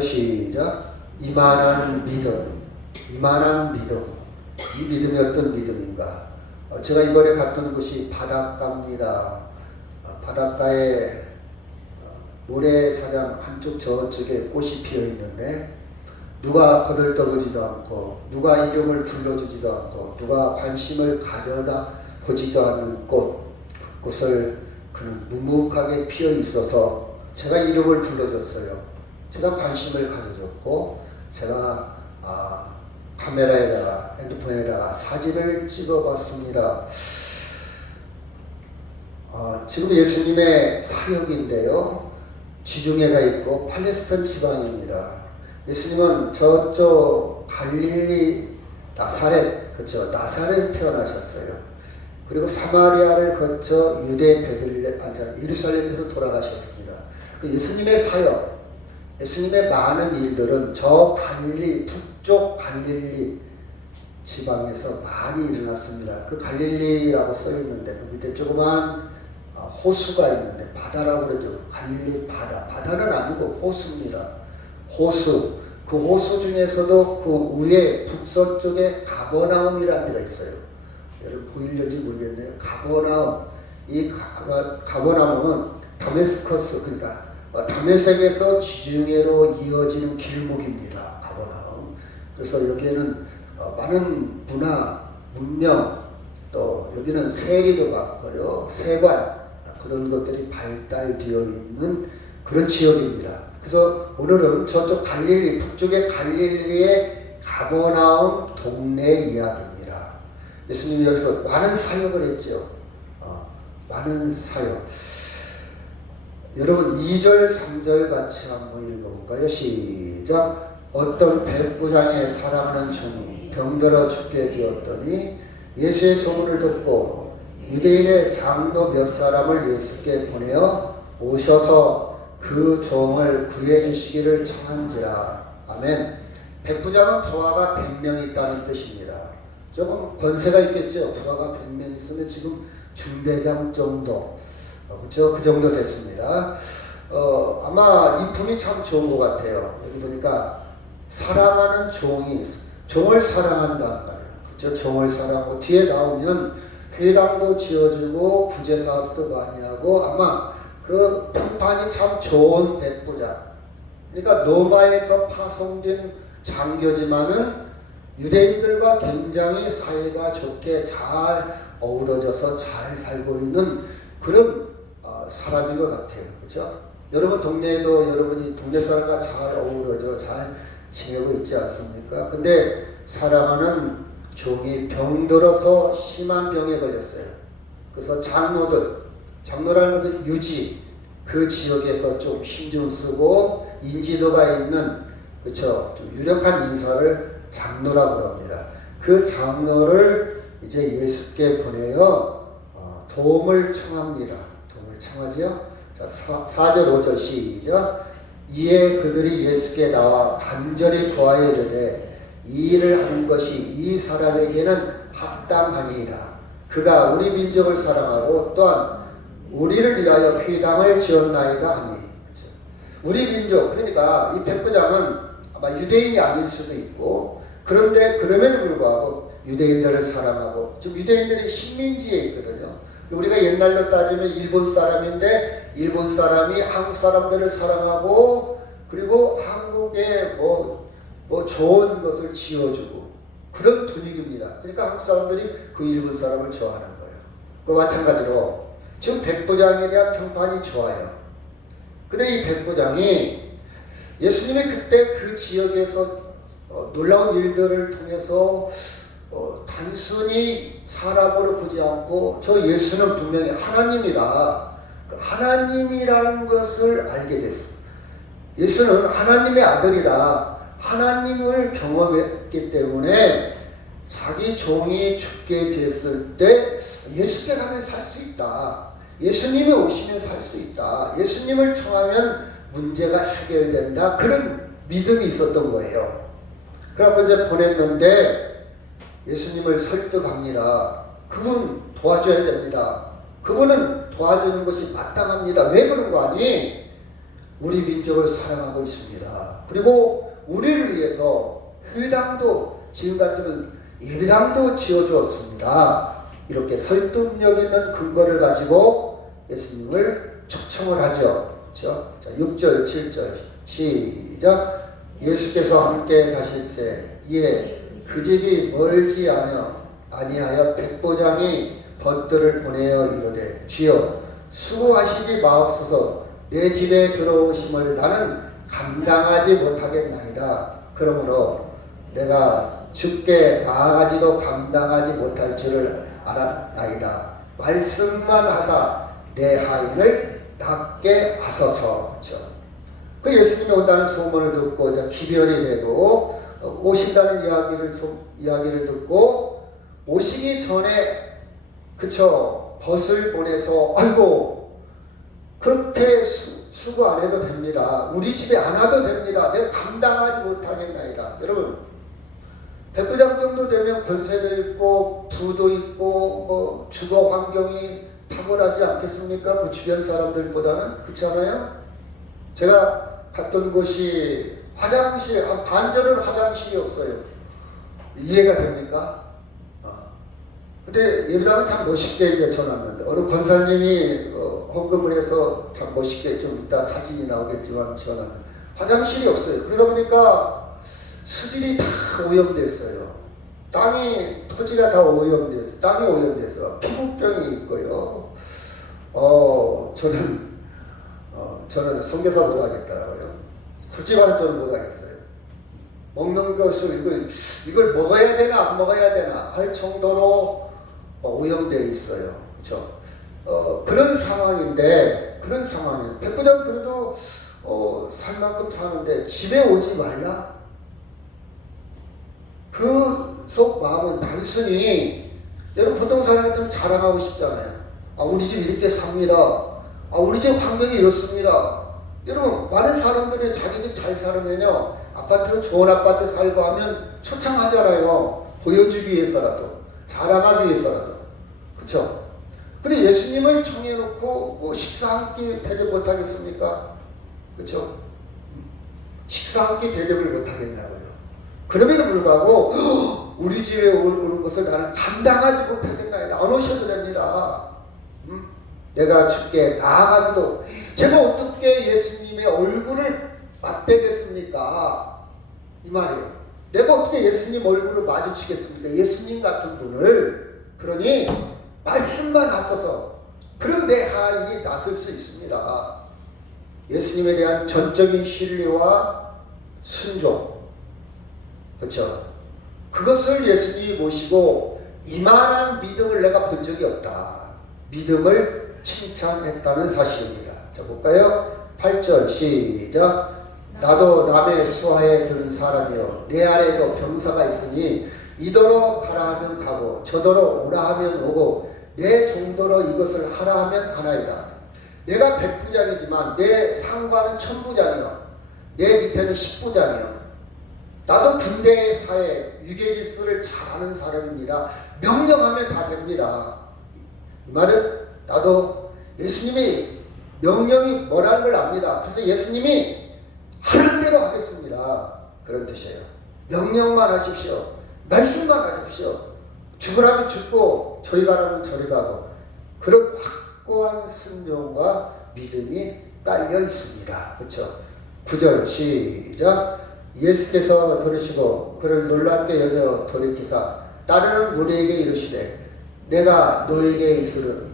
시작. 이만한 믿음. 이만한 믿음. 이 믿음이 어떤 믿음인가? 제가 이번에 갔던 곳이 바닷가입니다. 바닷가에 모래사장 한쪽 저쪽에 꽃이 피어 있는데 누가 거들떠보지도 않고 누가 이름을 불러주지도 않고 누가 관심을 가져다 보지도 않는 꽃, 그곳을 그는 묵묵하게 피어 있어서 제가 이름을 불러줬어요. 제가 관심을 가져줬고 제가 카메라에다가 핸드폰에다가 사진을 찍어봤습니다. 지금 예수님의 사역인데요. 지중해가 있고 팔레스타인 지방입니다. 예수님은 저쪽 갈릴리 나사렛, 그렇죠? 나사렛에 태어나셨어요. 그리고 사마리아를 거쳐 유대 예루살렘에서 돌아가셨습니다. 그 예수님의 사역, 예수님의 많은 일들은 저 갈릴리, 북쪽 갈릴리 지방에서 많이 일어났습니다. 그 갈릴리라고 써있는데 그 밑에 조그만 호수가 있는데 바다라고 그러죠. 갈릴리 바다. 바다는 아니고 호수입니다. 호수. 그 호수 중에서도 그 위에 북서쪽에 가버나움이라는 데가 있어요. 여러분 보이려지 모르겠네요. 가버나움. 이 가버나움은 다메스커스, 그러니까 다메섹에서 지중해로 이어지는 길목입니다. 가버나움. 그래서 여기에는 많은 문화, 문명, 또 여기는 세리도 많고요. 세관, 그런 것들이 발달되어 있는 그런 지역입니다. 그래서 오늘은 저쪽 갈릴리, 북쪽의 갈릴리의 가버나움 동네 이야기입니다. 예수님이 여기서 많은 사역을 했죠. 많은 사역. 여러분 2절, 3절 같이 한번 읽어볼까요? 시작. 어떤 백부장의 사랑하는 종이 병들어 죽게 되었더니 예수의 소문을 듣고 유대인의 장로 몇 사람을 예수께 보내어 오셔서 그 종을 구해 주시기를 청한지라. 아멘. 백부장은 부하가 100명 있다는 뜻입니다. 조금 권세가 있겠죠. 부하가 100명 있으면 지금 중대장 정도, 그렇죠? 그 정도 됐습니다. 아마 인품이 참 좋은 것 같아요. 여기 보니까 사랑하는 종이, 종을 사랑한다는 말이에요. 그렇죠? 종을 사랑하고 뒤에 나오면 회당도 지어주고 구제사업도 많이 하고 아마 그 평판이 참 좋은 백부장. 그러니까 로마에서 파송된 장교지만은 유대인들과 굉장히 사이가 좋게 잘 어우러져서 잘 살고 있는 그런 사람인 것 같아요. 그렇죠? 여러분 동네에도 여러분이 동네 사람과 잘 어우러져 잘 지내고 있지 않습니까? 근데 사랑하는 종이 병들어서 심한 병에 걸렸어요. 그래서 장로라는 것은 유지, 그 지역에서 좀 힘 좀 쓰고 인지도가 있는, 그렇죠? 좀 유력한 인사를 장로라고 합니다. 그 장로를 이제 예수께 보내어 도움을 청합니다. 도움을 청하지요. 자, 4절 5절 시작. 이에 그들이 예수께 나와 간절히 구하여 이르되 이 일을 하는 것이 이 사람에게는 합당하니이다. 그가 우리 민족을 사랑하고 또한 우리를 위하여 회당을 지었나이다 하니. 그렇죠? 우리 민족, 그러니까 이 백부장은 아마 유대인이 아닐 수도 있고, 그런데 그럼에도 불구하고 유대인들을 사랑하고, 지금 유대인들이 식민지에 있거든요. 우리가 옛날로 따지면 일본 사람인데 일본 사람이 한국 사람들을 사랑하고 그리고 한국에 뭐 좋은 것을 지어주고 그런 분위기입니다. 그러니까 한국 사람들이 그 일본 사람을 좋아하는 거예요. 그 마찬가지로 지금 백부장에 대한 평판이 좋아요. 근데 이 백부장이 예수님이 그때 그 지역에서 놀라운 일들을 통해서 단순히 사람으로 보지 않고 저 예수는 분명히 하나님이다. 그 하나님이라는 것을 알게 됐어요. 예수는 하나님의 아들이다. 하나님을 경험했기 때문에 자기 종이 죽게 됐을 때 예수께 가면 살 수 있다. 예수님이 오시면 살 수 있다. 예수님을 청하면 문제가 해결된다. 그런 믿음이 있었던 거예요. 그래서 이제 보냈는데 예수님을 설득합니다. 그분 도와줘야 됩니다. 그분은 도와주는 것이 마땅합니다. 왜 그런 거 아니? 우리 민족을 사랑하고 있습니다. 그리고 우리를 위해서 회당도 지금 같으면 예배당도 지어주었습니다. 이렇게 설득력 있는 근거를 가지고 예수님을 초청을 하죠. 그렇죠? 자, 6절, 7절 시작. 예수께서 함께 가실새 이에 그 집이 멀지 아니하여 백부장이 벗들을 보내어 이르되 주여 수고하시지 마옵소서 내 집에 들어오심을 나는 감당하지 못하겠나이다. 그러므로 내가 주께 나아가지도 감당하지 못할 줄을 알았나이다. 말씀만 하사 내 하인을 낫게 하소서. 그렇죠? 그 예수님이 온다는 소문을 듣고 이제 기별이 되고 오신다는 이야기를 듣고 오시기 전에 그쵸 벗을 보내서 아이고 그렇게 수고 안 해도 됩니다. 우리 집에 안 와도 됩니다. 내가 감당하지 못하겠나이다. 여러분 백부장 정도 되면 권세도 있고 부도 있고 뭐 주거 환경이 탁월하지 않겠습니까? 그 주변 사람들보다는 그렇지 않아요? 제가 갔던 곳이 화장실 반절은 화장실이 없어요. 이해가 됩니까? 근데 예배당은 참 멋있게 이제 전왔는데 어느 권사님이 헌금을 해서 참 멋있게 좀 이따 사진이 나오겠지만 전왔는데 화장실이 없어요. 그러다 보니까 수질이 다 오염됐어요. 토지가 다 오염됐어요. 땅이 오염돼서 피부병이 있고요. 저는 선교사 못하겠더라고요. 솔직히 말해서 저는 못하겠어요. 먹는 것을 이걸 먹어야 되나 안 먹어야 되나 할 정도로 오염되어 있어요. 그렇죠? 그런 상황인데 백부장 그래도 살 만큼 사는데 집에 오지 말라? 그 속 마음은 단순히 여러분 부동산 같은 자랑하고 싶잖아요. 우리 집 이렇게 삽니다. 우리 집 환경이 이렇습니다. 여러분 많은 사람들이 자기 집 잘 살면요 좋은 아파트 살고 하면 초창하잖아요. 보여주기 위해서라도 자랑하기 위해서라도 그렇죠? 근데 예수님을 청해놓고 식사 한 끼 대접 못하겠습니까? 그렇죠? 식사 한 끼 대접을 못하겠냐고요. 그럼에도 불구하고 우리 집에 오는 것을 나는 감당하지 못하겠나이다. 안 오셔도 됩니다. 내가 주께 나아가기도 제가 어떻게 예수님의 얼굴을 맞대겠습니까? 이 말이에요. 내가 어떻게 예수님 얼굴을 마주치겠습니까? 예수님 같은 분을. 그러니 말씀만 하소서. 그럼 내 하인이 나설 수 있습니다. 예수님에 대한 전적인 신뢰와 순종. 그렇죠? 그것을 예수님이 모시고 이만한 믿음을 내가 본 적이 없다. 믿음을 칭찬했다는 사실입니다. 자 볼까요? 8절 시작. 나도 남의 수하에 들은 사람이요 내 아래에도 병사가 있으니 이더러 가라 하면 가고 저더러 오라 하면 오고 내 종더러 이것을 하라 하면 하나이다. 내가 백부장이지만 내 상관은 천부장이요 내 밑에는 십부장이요 나도 군대 사회 유계질서를 잘하는 사람입니다. 명령하면 다 됩니다. 이 말은 나도 예수님이 명령이 뭐라는 걸 압니다. 그래서 예수님이 하라는 대로 하겠습니다. 그런 뜻이에요. 명령만 하십시오. 말씀만 하십시오. 죽으라면 죽고 저리 가라면 저리 가고 그런 확고한 순종과 믿음이 딸려 있습니다. 그렇죠? 9절 시작. 예수께서 들으시고 그를 놀랍게 여겨 돌이키사 따르는 무리에게 이르시되 내가 너에게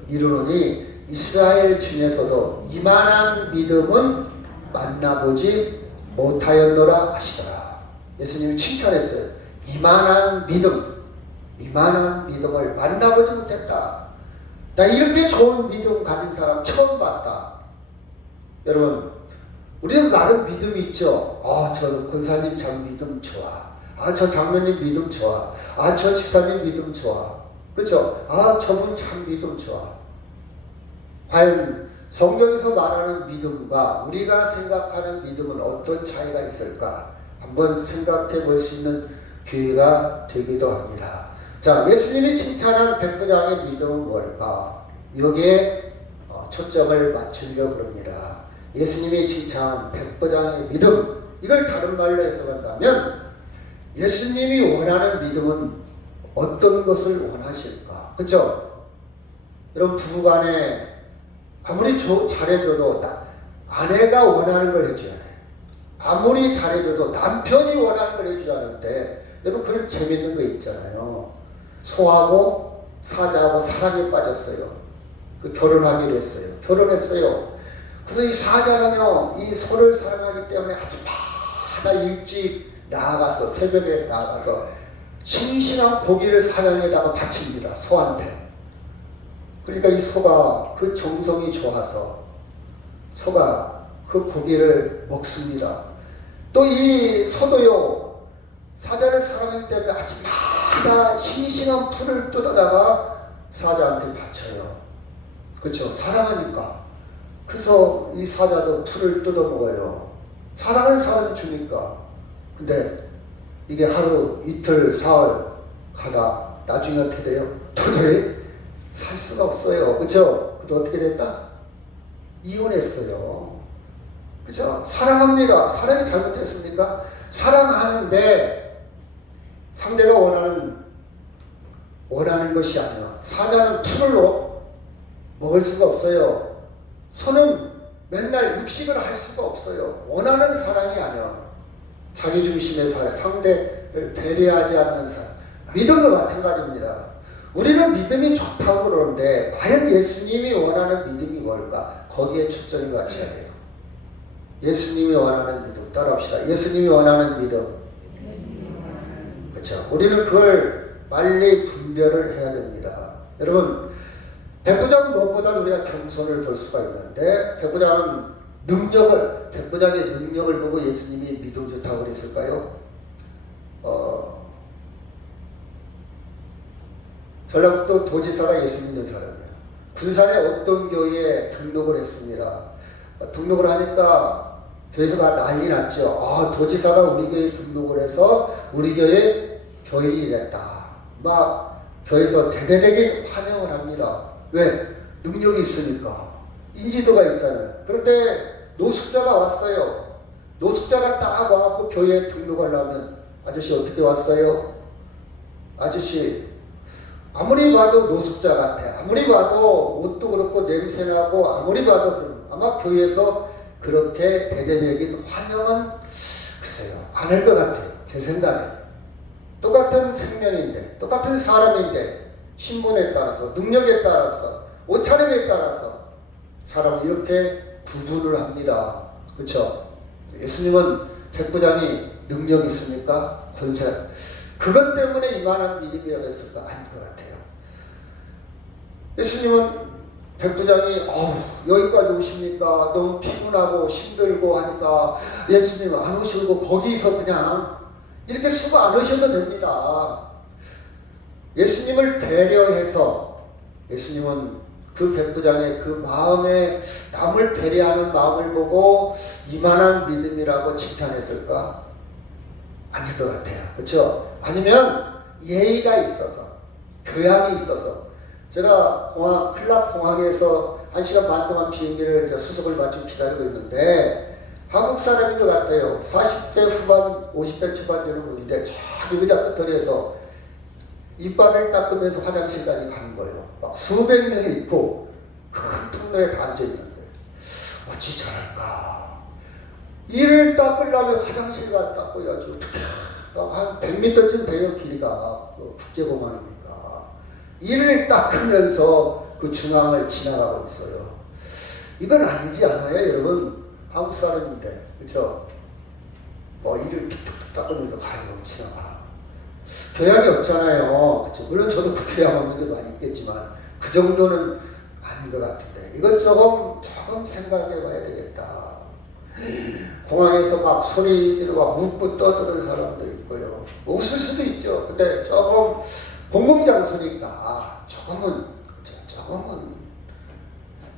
이르노니 이스라엘 중에서도 이만한 믿음은 만나보지 못하였노라 하시더라. 예수님이 칭찬했어요. 이만한 믿음을 만나보지 못했다. 나 이렇게 좋은 믿음 가진 사람 처음 봤다. 여러분 우리는 나름 믿음이 있죠. 저 권사님 참 믿음 좋아. 저 장로님 믿음 좋아. 저 집사님 믿음 좋아. 그렇죠? 저분 참 믿음 좋아. 과연 성경에서 말하는 믿음과 우리가 생각하는 믿음은 어떤 차이가 있을까? 한번 생각해 볼 수 있는 기회가 되기도 합니다. 자, 예수님이 칭찬한 백부장의 믿음은 뭘까? 여기에 초점을 맞추려고 합니다. 예수님이 칭찬한 백부장의 믿음, 이걸 다른 말로 해석한다면 예수님이 원하는 믿음은 어떤 것을 원하실까? 그렇죠? 여러분 부부간에 아무리 잘해줘도 아내가 원하는 걸 해줘야 돼. 아무리 잘해줘도 남편이 원하는 걸 해줘야 하는데 여러분 그런 재밌는 거 있잖아요. 소하고 사자하고 사랑에 빠졌어요. 결혼하기로 했어요. 결혼했어요. 그래서 이 사자는요, 이 소를 사랑하기 때문에 아침마다 일찍 나아가서 새벽에 나아가서 싱싱한 고기를 사냥에다가 바칩니다. 소한테. 그러니까 이 소가 그 정성이 좋아서 소가 그 고기를 먹습니다. 또 이 소도요, 사자를 사랑하기 때문에 아침마다 싱싱한 풀을 뜯어다가 사자한테 바쳐요. 그렇죠? 사랑하니까. 그래서 이 사자도 풀을 뜯어 먹어요. 사랑하는 사람이 주니까. 근데 이게 하루, 이틀, 사흘 가다 나중에 어떻게 돼요? 도저히 살 수가 없어요. 그렇죠? 그래서 어떻게 됐다? 이혼했어요. 그렇죠? 사랑합니다. 사랑이 잘못됐습니까? 사랑하는데 상대가 원하는 것이 아니야. 사자는 풀을 먹을 수가 없어요. 소는 맨날 육식을 할 수가 없어요. 원하는 사랑이 아니야. 자기 중심의 사랑, 상대를 배려하지 않는 사랑. 믿음도 마찬가지입니다. 우리는 믿음이 좋다고 그러는데 과연 예수님이 원하는 믿음이 뭘까? 거기에 초점이 맞춰야 돼요. 예수님이 원하는 믿음 따라합시다. 예수님이 원하는 믿음. 그렇죠. 우리는 그걸 빨리 분별을 해야 됩니다. 여러분, 백부장 무엇보다 우리가 겸손을 볼 수가 있는데 백부장의 능력을 보고 예수님이 믿음 좋다고 그랬을까요? 전라북도 도지사가 예수 믿는 사람이에요. 군산의 어떤 교회에 등록을 했습니다. 등록을 하니까 교회에서 난리 났죠. 도지사가 우리 교회에 등록을 해서 우리 교회 교인이 됐다. 막 교회에서 대대적인 환영을 합니다. 왜? 능력이 있으니까. 인지도가 있잖아요. 그런데 노숙자가 왔어요. 노숙자가 딱 와갖고 교회에 등록하려면 아저씨 어떻게 왔어요? 아저씨 아무리 봐도 노숙자 같아. 아무리 봐도 옷도 그렇고 냄새나고 아무리 봐도 아마 교회에서 그렇게 대대적인 환영은 글쎄요 안 할 것 같아요. 제 생각에. 똑같은 생명인데 똑같은 사람인데 신분에 따라서 능력에 따라서 옷차림에 따라서 사람은 이렇게 구분을 합니다. 그렇죠? 예수님은 백부장이 능력 있습니까? 권세. 그것 때문에 이만한 믿음이라고 했을까? 아닐 것 같아요. 예수님은 백부장이 여기까지 오십니까? 너무 피곤하고 힘들고 하니까 예수님 안 오시고 거기서 그냥 이렇게 쓰고 안 오셔도 됩니다. 예수님을 배려해서 예수님은 그 백부장의 그 마음에 남을 배려하는 마음을 보고 이만한 믿음이라고 칭찬했을까? 아닐 것 같아요. 그렇죠? 아니면 예의가 있어서 교양이 있어서 제가 클랍 공항에서 1시간 반 동안 비행기를 수속을 마치고 기다리고 있는데 한국 사람인 것 같아요. 40대 후반 50대 초반 되는 분인데 저기 의자 끝자리에서 이빨을 닦으면서 화장실까지 가는 거예요. 막 수백 명이 있고 큰 통로에 다 앉아있는데 어찌 저럴까. 이를 닦으려면 화장실 갔다 닦아야지 어떻게 한 100m쯤 돼요. 길이가 국제공항이니까. 이를 닦으면서 그 중앙을 지나가고 있어요. 이건 아니지 않아요 여러분? 한국 사람인데 그렇죠? 이를 툭툭툭 닦으면서 가요. 지나가. 교양이 없잖아요. 그렇죠? 물론 저도 그 교양 없는 게 많이 있겠지만 그 정도는 아닌 것 같은데 이건 조금 생각해 봐야 되겠다. 공항에서 막 소리 지르고 막 웃고 떠드는 사람도 있고요. 웃을 수도 있죠. 근데 조금 공공장소니까 조금은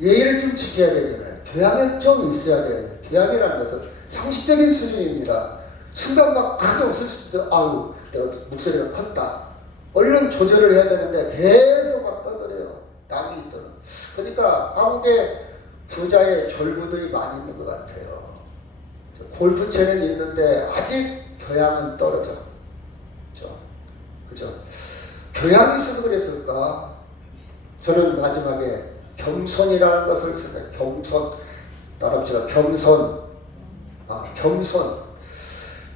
예의를 좀 지켜야 되잖아요. 교양이 좀 있어야 돼요. 교양이라는 것은 상식적인 수준입니다. 순간 막 크게 웃을 수도 있고 내가 목소리가 컸다. 얼른 조절을 해야 되는데 계속 막 떠들어요. 남이 있더라. 그러니까 한국에 부자의 졸부들이 많이 있는 것 같아요. 골프채는 있는데 아직 교양은 떨어져. 그죠? 교양이 있어서 그랬을까? 저는 마지막에 겸손이라는 것을 생각해요. 겸손. 따라합시다. 겸손. 겸손.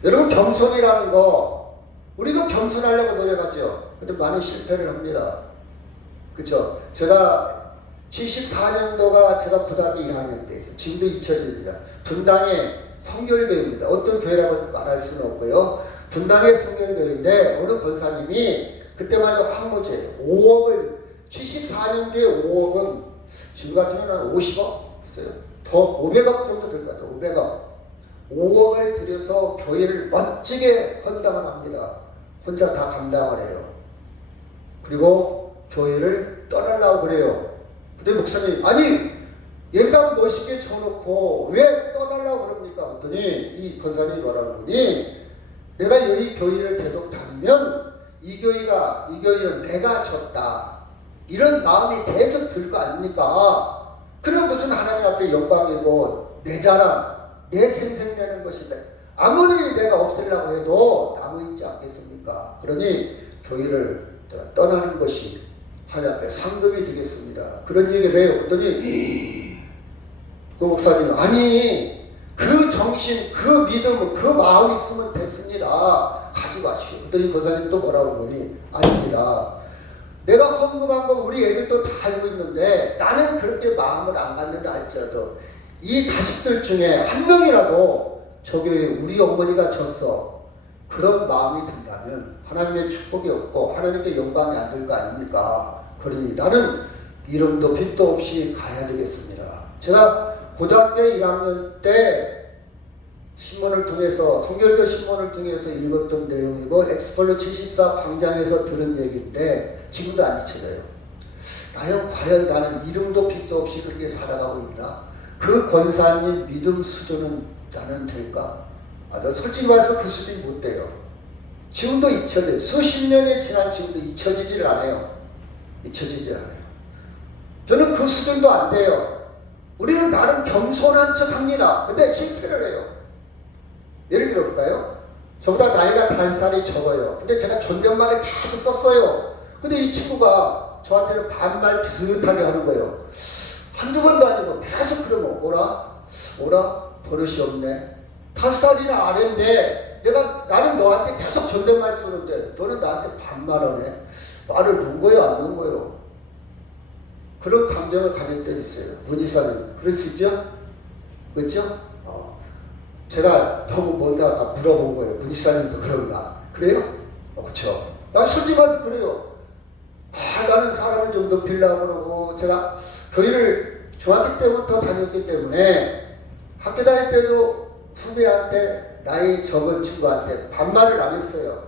여러분, 겸손이라는 거, 우리도 겸손하려고 노력하죠. 근데 많이 실패를 합니다. 그쵸? 제가 74년도가 제가 고등학교 1학년 때 있어요. 지금도 잊혀집니다. 분당의 성결교회입니다. 어떤 교회라고 말할 수는 없고요. 분당의 성결교회인데 어느 권사님이 그때만 해도 황무제예요. 5억을 74년도에 5억은 지금 같은 경우는 한 50억 있어요. 더 500억 정도 될 것 같아요. 500억. 5억을 들여서 교회를 멋지게 헌당을 합니다. 혼자 다 감당을 해요. 그리고 교회를 떠나려고 그래요. 근데 목사님, 아니 예배당 멋있게 쳐놓고 왜 떠나려고 그럽니까? 그랬더니 이 권사님이 뭐라고 하니, 내가 이 교회를 계속 다니면 이 교회는 내가 졌다, 이런 마음이 계속 들 거 아닙니까? 그럼 무슨 하나님 앞에 영광이고 내 자랑, 내 생색내는 것인데 아무리 내가 없애려고 해도 남아있지 않겠습니까? 그러니 교회를 떠나는 것이 하나님 앞에 상급이 되겠습니다. 그런 얘기를 해요. 그랬더니 그 목사님, 아니 그 정신, 그 믿음, 그 마음이 있으면 됐습니다. 가지고 하십시오. 그랬더니 권사님도 뭐라고 보니, 아닙니다. 내가 헌금한 거 우리 애들도 다 알고 있는데 나는 그렇게 마음을 안 갖는다 할지라도 이 자식들 중에 한 명이라도 저 교회에 우리 어머니가 졌어, 그런 마음이 든다면 하나님의 축복이 없고 하나님께 영광이 안 될 거 아닙니까? 그러니 나는 이름도 빛도 없이 가야 되겠습니다. 제가 고등학교 1학년 때 신문을 통해서, 성결교 신문을 통해서 읽었던 내용이고 엑스폴로 74 광장에서 들은 얘기인데 지금도 안 잊혀져요. 과연 나는 이름도 빛도 없이 그렇게 살아가고 있나? 그 권사님 믿음 수준은 나는 될까? 나 솔직히 말해서 그 수준이 못 돼요. 지금도 잊혀져요. 수십 년이 지난 지금도 잊혀지질 않아요. 저는 그 수준도 안 돼요. 우리는 나름 겸손한 척 합니다. 근데 실패를 해요. 예를 들어볼까요? 저보다 나이가 5살이 적어요. 근데 제가 존댓말을 계속 썼어요. 근데 이 친구가 저한테는 반말 비슷하게 하는 거예요. 한두 번도 아니고 계속. 그러면 오라 버릇이 없네. 5살이나 아래인데 나는 너한테 계속 존댓말 쓰는데 너는 나한테 반말하네. 말을 놓은 거예요, 안 놓은 거예요? 그런 감정을 가질 때 있어요. 문희사님, 그럴 수 있죠? 그렇죠? 제가 너무 뭔가 물어본 거예요. 문희사님도 그런가? 그래요? 그렇죠. 난 솔직히 말해서 그래요. 나는 사람을 좀 높이려고 그러고, 제가 교회를 중학교 때부터 다녔기 때문에 학교 다닐 때도 후배한테, 나이 적은 친구한테 반말을 안 했어요.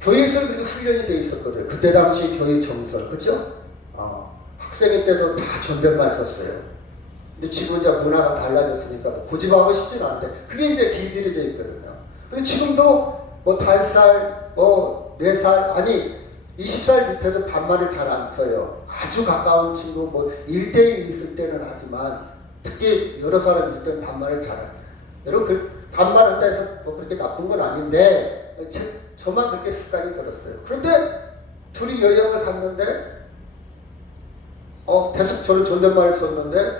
교회에서 그렇게 훈련이 돼 있었거든요. 그때 당시 교회 정설, 그쵸? 학생회 때도 다 존댓말 썼어요. 근데 지금 이제 문화가 달라졌으니까 고집하고 싶지는 않은데 그게 이제 길들여져 있거든요. 근데 지금도 5살, 4살, 아니 20살 밑에도 반말을 잘 안 써요. 아주 가까운 친구, 1대1 있을 때는 하지만 특히 여러 사람 있을 때는 반말을 잘 해요. 여러분, 반말한다 해서 그렇게 나쁜 건 아닌데 저만 그렇게 습관이 들었어요. 그런데 둘이 여행을 갔는데 계속 저는 존댓말을 썼는데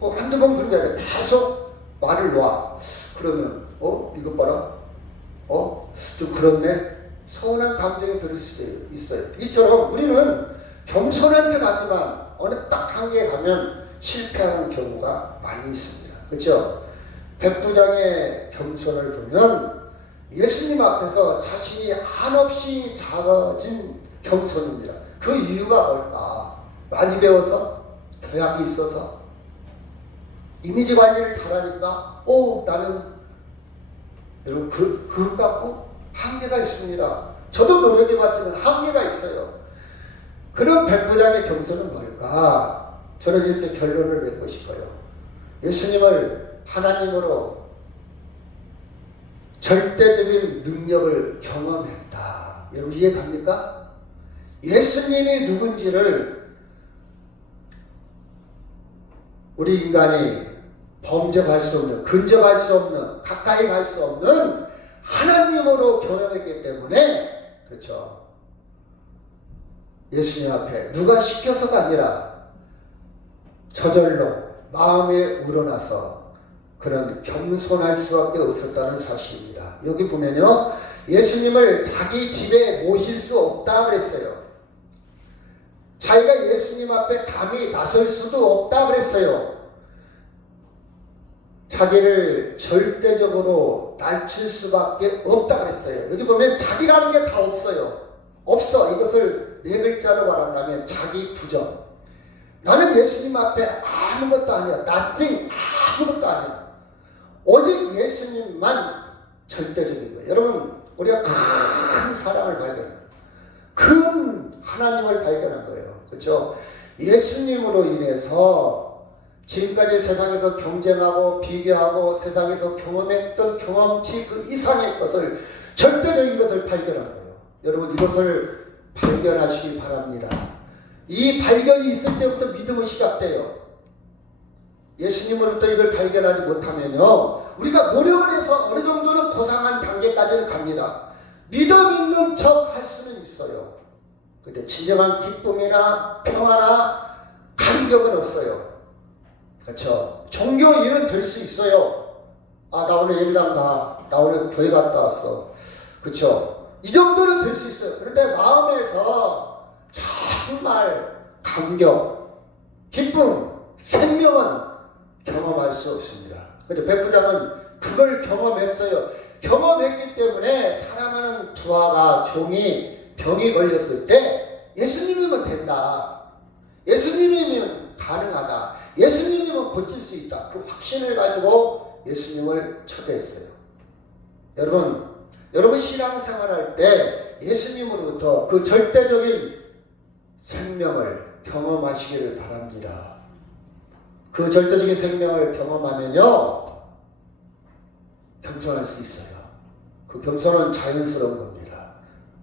한두 번 그런 게 아니라 계속 말을 놔. 그러면 이것 봐라. 좀 그렇네. 서운한 감정이 들 수도 있어요. 이처럼 우리는 겸손한 척 하지만 어느 딱 한계에 가면 실패하는 경우가 많이 있습니다. 그렇죠? 백부장의 겸손을 보면 예수님 앞에서 자신이 한없이 작아진 겸손입니다. 그 이유가 뭘까? 많이 배워서? 교양이 있어서? 이미지 관리를 잘하니까? 나는 여러분 그거 갖고 한계가 있습니다. 저도 노력해봤지만 한계가 있어요. 그런 백부장의 겸손은 뭘까? 저는 이렇게 결론을 맺고 싶어요. 예수님을 하나님으로 절대적인 능력을 경험했다. 여러분 이해 갑니까? 예수님이 누군지를 우리 인간이 범접할 수 없는, 근접할 수 없는, 가까이 갈 수 없는 하나님으로 경험했기 때문에, 그렇죠. 예수님 앞에 누가 시켜서가 아니라 저절로 마음에 우러나서 그런 겸손할 수밖에 없었다는 사실입니다. 여기 보면요, 예수님을 자기 집에 모실 수 없다 그랬어요. 자기가 예수님 앞에 감히 나설 수도 없다 그랬어요. 자기를 절대적으로 낮출 수밖에 없다 그랬어요. 여기 보면 자기라는 게 다 없어요. 없어. 이것을 네 글자로 말한다면 자기 부정. 나는 예수님 앞에 아무것도 아니야. nothing. 아무것도 아니야. 오직 예수님만 절대적인 거예요. 여러분, 우리가 큰 사랑을 발견한 거예요. 큰 하나님을 발견한 거예요. 그렇죠? 예수님으로 인해서 지금까지 세상에서 경쟁하고 비교하고 세상에서 경험했던 경험치 그 이상의 것을, 절대적인 것을 발견한 거예요. 여러분, 이것을 발견하시기 바랍니다. 이 발견이 있을 때부터 믿음은 시작돼요. 예수님으로부터 이걸 발견하지 못하면요, 우리가 노력을 해서 어느 정도는 고상한 단계까지는 갑니다. 믿음 있는 척 할 수는 있어요. 근데 진정한 기쁨이나 평화나 감격은 없어요. 그렇죠? 종교인은 될 수 있어요. 아, 나 오늘 예배당 가. 나 오늘 교회 갔다 왔어. 그렇죠? 이 정도는 될 수 있어요. 그런데 마음에서 정말 감격, 기쁨, 생명은 경험할 수 없습니다. 근데 백부장은 그걸 경험했어요. 경험했기 때문에 사랑하는 부하가, 종이 병이 걸렸을 때 예수님이면 된다. 예수님이면 가능하다. 예수님이면 고칠 수 있다. 그 확신을 가지고 예수님을 초대했어요. 여러분 신앙생활할 때 예수님으로부터 그 절대적인 생명을 경험하시기를 바랍니다. 그 절대적인 생명을 경험하면요, 겸손할 수 있어요. 그 겸손은 자연스러운 겁니다.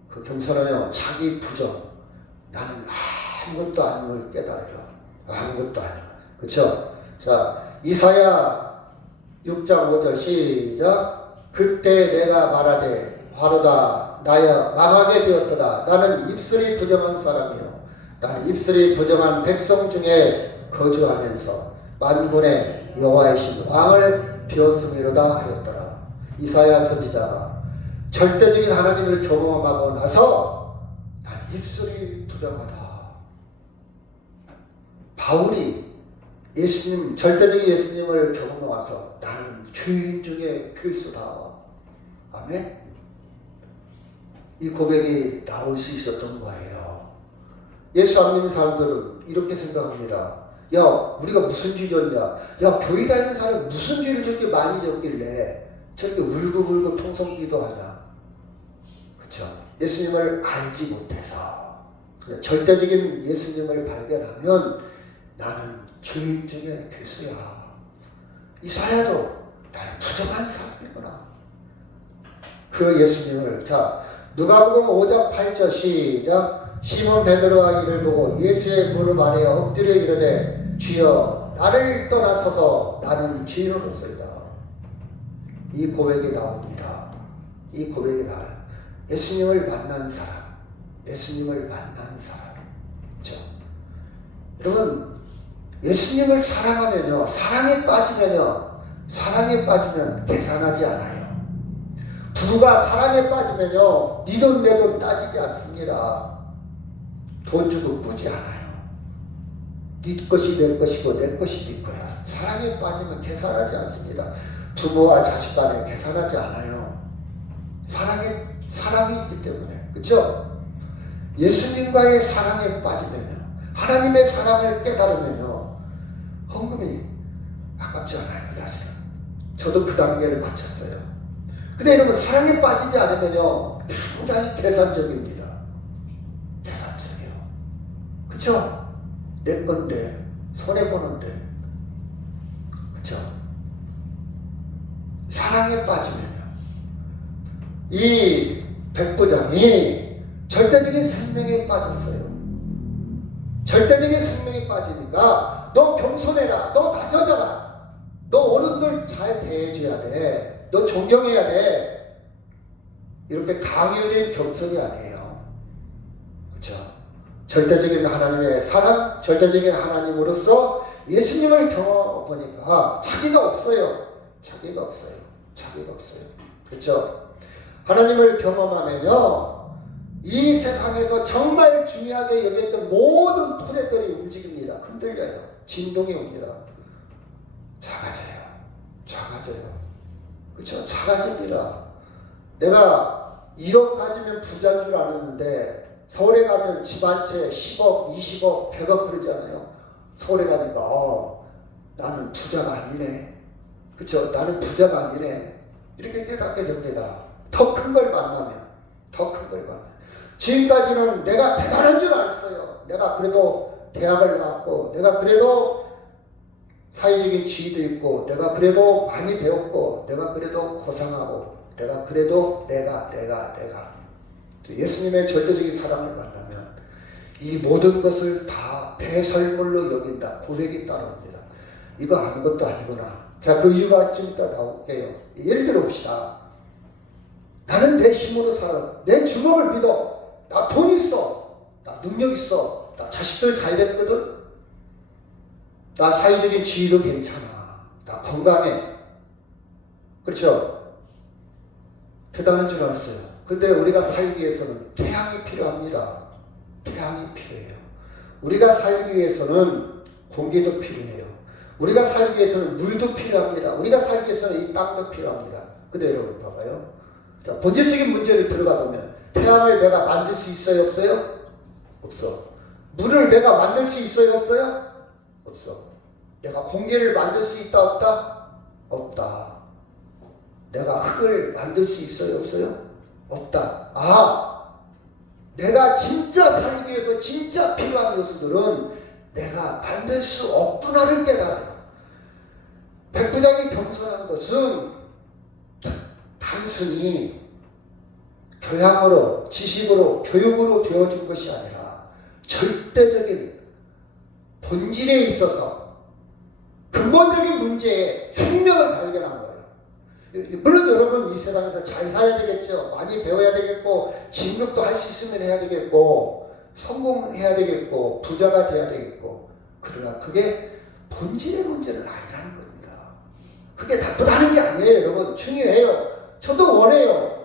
그 겸손은요, 자기 부정, 나는 아무것도 아닌 걸 깨달아요. 아무것도 아니야. 그렇죠? 자, 이사야 6장 5절 시작. 그때 내가 말하되 화로다 나여 망하게 되었도다. 나는 입술이 부정한 사람이요, 나는 입술이 부정한 백성 중에 거주하면서 만군의 여호와이신 왕을 비웠음이로다 하였더라. 이사야 선지자가 절대적인 하나님을 경험하고 나서 나는 입술이 부정하다. 바울이 예수님, 절대적인 예수님을 경험하고 와서 나는 죄인 중에 필수다. 아멘. 이 고백이 나올 수 있었던 거예요. 예수 안 믿는 사람들은 이렇게 생각합니다. 야, 우리가 무슨 죄 졌냐? 야, 교회 다니는 사람이 무슨 죄를 저렇게 많이 졌길래 저렇게 울고불고 통성기도 하냐? 그렇죠? 예수님을 알지 못해서 절대적인 예수님을 발견하면 나는 주인 중에 필수야. 이사야도 나는 부정한 사람이구나. 그 예수님을, 자, 누가복음 5장 8절 시작. 시몬 베드로가 이를 보고 예수의 무릎 아래에 엎드려 이르되 주여 나를 떠나소서 나는 죄인으로소이다. 이 고백이 나옵니다. 이 고백이 나와요. 예수님을 만난 사람, 예수님을 만난 사람. 그렇죠? 여러분, 예수님을 사랑하면요, 사랑에 빠지면 계산하지 않아요. 부부가 사랑에 빠지면요, 네 돈 내 돈 따지지 않습니다. 돈 주고 꾸지 않아요. 네 것이 내 것이고 내 것이 네 거야. 사랑에 빠지면 계산하지 않습니다. 부모와 자식 간에 계산하지 않아요. 사랑이 있기 때문에. 그렇죠? 예수님과의 사랑에 빠지면요, 하나님의 사랑을 깨달으면요, 헌금이 아깝지 않아요. 사실 저도 그 단계를 거쳤어요. 근데 여러분, 사랑에 빠지지 않으면요, 굉장히 계산적입니다. 계산적이요. 그쵸? 내 건데, 손해보는데. 그쵸? 사랑에 빠지면요, 이 백부장이 절대적인 생명에 빠졌어요. 절대적인 생명에 빠지니까 너 겸손해라, 너 낮아져라, 너 어른들 잘 대해줘야 돼. 너 존경해야 돼. 이렇게 강요된 겸손이 아니에요. 그렇죠? 절대적인 하나님의 사랑, 절대적인 하나님으로서 예수님을 경험해보니까 차이가 없어요. 차이가 없어요. 차이가 없어요. 그렇죠? 하나님을 경험하면요, 이 세상에서 정말 중요하게 여겼던 모든 토대들이 움직입니다. 흔들려요. 진동이 옵니다. 작아져요. 작아져요. 그렇죠? 작아집니다. 내가 1억 가지면 부자인 줄 알았는데 서울에 가면 집 한 채 10억, 20억, 100억 그러잖아요. 서울에 가니까 나는 부자가 아니네. 그렇죠? 나는 부자가 아니네. 이렇게 깨닫게 됩니다. 더 큰 걸 만나면. 더 큰 걸 만나면. 지금까지는 내가 대단한 줄 알았어요. 내가 그래도 대학을 나왔고, 내가 그래도 사회적인 지위도 있고, 내가 그래도 많이 배웠고, 내가 그래도 고상하고, 내가 그래도 내가 예수님의 절대적인 사랑을 만나면 이 모든 것을 다 배설물로 여긴다. 고백이 따라옵니다. 이거 아무것도 아니구나. 자, 그 이유가 좀 이따 나올게요. 예를 들어 봅시다. 나는 내 힘으로 살아. 내 주먹을 믿어. 나 돈 있어. 나 능력 있어. 나 자식들 잘 됐거든. 나 사회적인 지위도 괜찮아. 나 건강해. 그렇죠? 대단한 줄 알았어요. 근데 우리가 살기 위해서는 태양이 필요합니다. 태양이 필요해요. 우리가 살기 위해서는 공기도 필요해요. 우리가 살기 위해서는 물도 필요합니다. 우리가 살기 위해서는 이 땅도 필요합니다. 근데 여러분 봐봐요. 자, 본질적인 문제를 들어가 보면 태양을 내가 만들 수 있어요? 없어요? 없어. 물을 내가 만들 수 있어요? 없어요? 없어. 내가 공기를 만들 수 있다? 없다? 없다. 내가 흙을 만들 수 있어요? 없어요? 없다. 내가 진짜 살기 위해서 진짜 필요한 요소들은 내가 만들 수 없구나를 깨달아요. 백부장이 겸손한 것은 단순히 교양으로, 지식으로, 교육으로 되어진 것이 아니라 절대적인 본질에 있어서 근본적인 문제에 생명을 발견한 거예요. 물론 여러분 이 세상에서 잘 살아야 되겠죠. 많이 배워야 되겠고, 진급도 할 수 있으면 해야 되겠고, 성공해야 되겠고, 부자가 돼야 되겠고, 그러나 그게 본질의 문제는 아니라는 겁니다. 그게 나쁘다는 게 아니에요. 여러분 중요해요. 저도 원해요.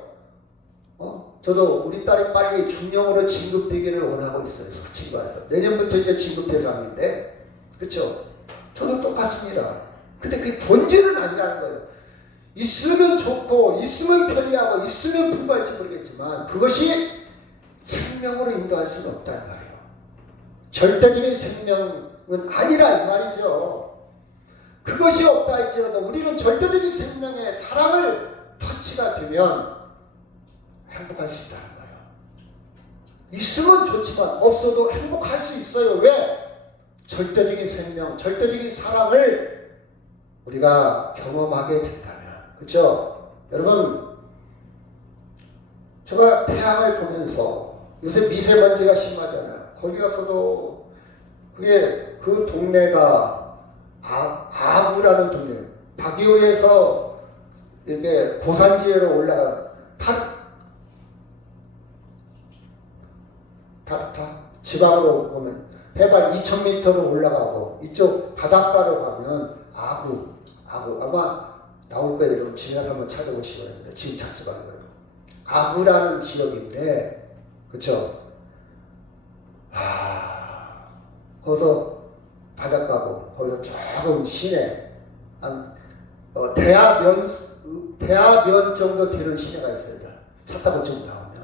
저도 우리 딸이 빨리 중령으로 진급되기를 원하고 있어요. 솔직히 말해서 내년부터 이제 진급 대상인데, 그렇죠? 저도 똑같습니다. 근데 그게 본질은 아니라는 거예요. 있으면 좋고, 있으면 편리하고, 있으면 풍부할지 모르겠지만 그것이 생명으로 인도할 수는 없다는 말이에요. 절대적인 생명은 아니라 이 말이죠. 그것이 없다 할지라도 우리는 절대적인 생명의 사랑을 터치가 되면 행복할 수 있다는 거예요. 있으면 좋지만 없어도 행복할 수 있어요. 왜? 절대적인 생명, 절대적인 사랑을 우리가 경험하게 된다면. 그렇죠? 여러분, 제가 태양을 보면서 요새 미세먼지가 심하잖아요. 거기 가서도 그게 그 동네가 아구라는 동네, 박이호에서 이렇게 고산지대로 올라가 지방으로 보면 해발 2000m로 올라가고 이쪽 바닷가로 가면 아구 아마 나올 거예요. 여러분 지나서 한번 찾아보시기 바랍니다. 지금 찾지 말고요. 아구라는 지역인데, 그쵸? 거기서 바닷가고 거기서 조금 시내 한 대하면 정도 되는 시내가 있어요. 차 타고 좀 나오면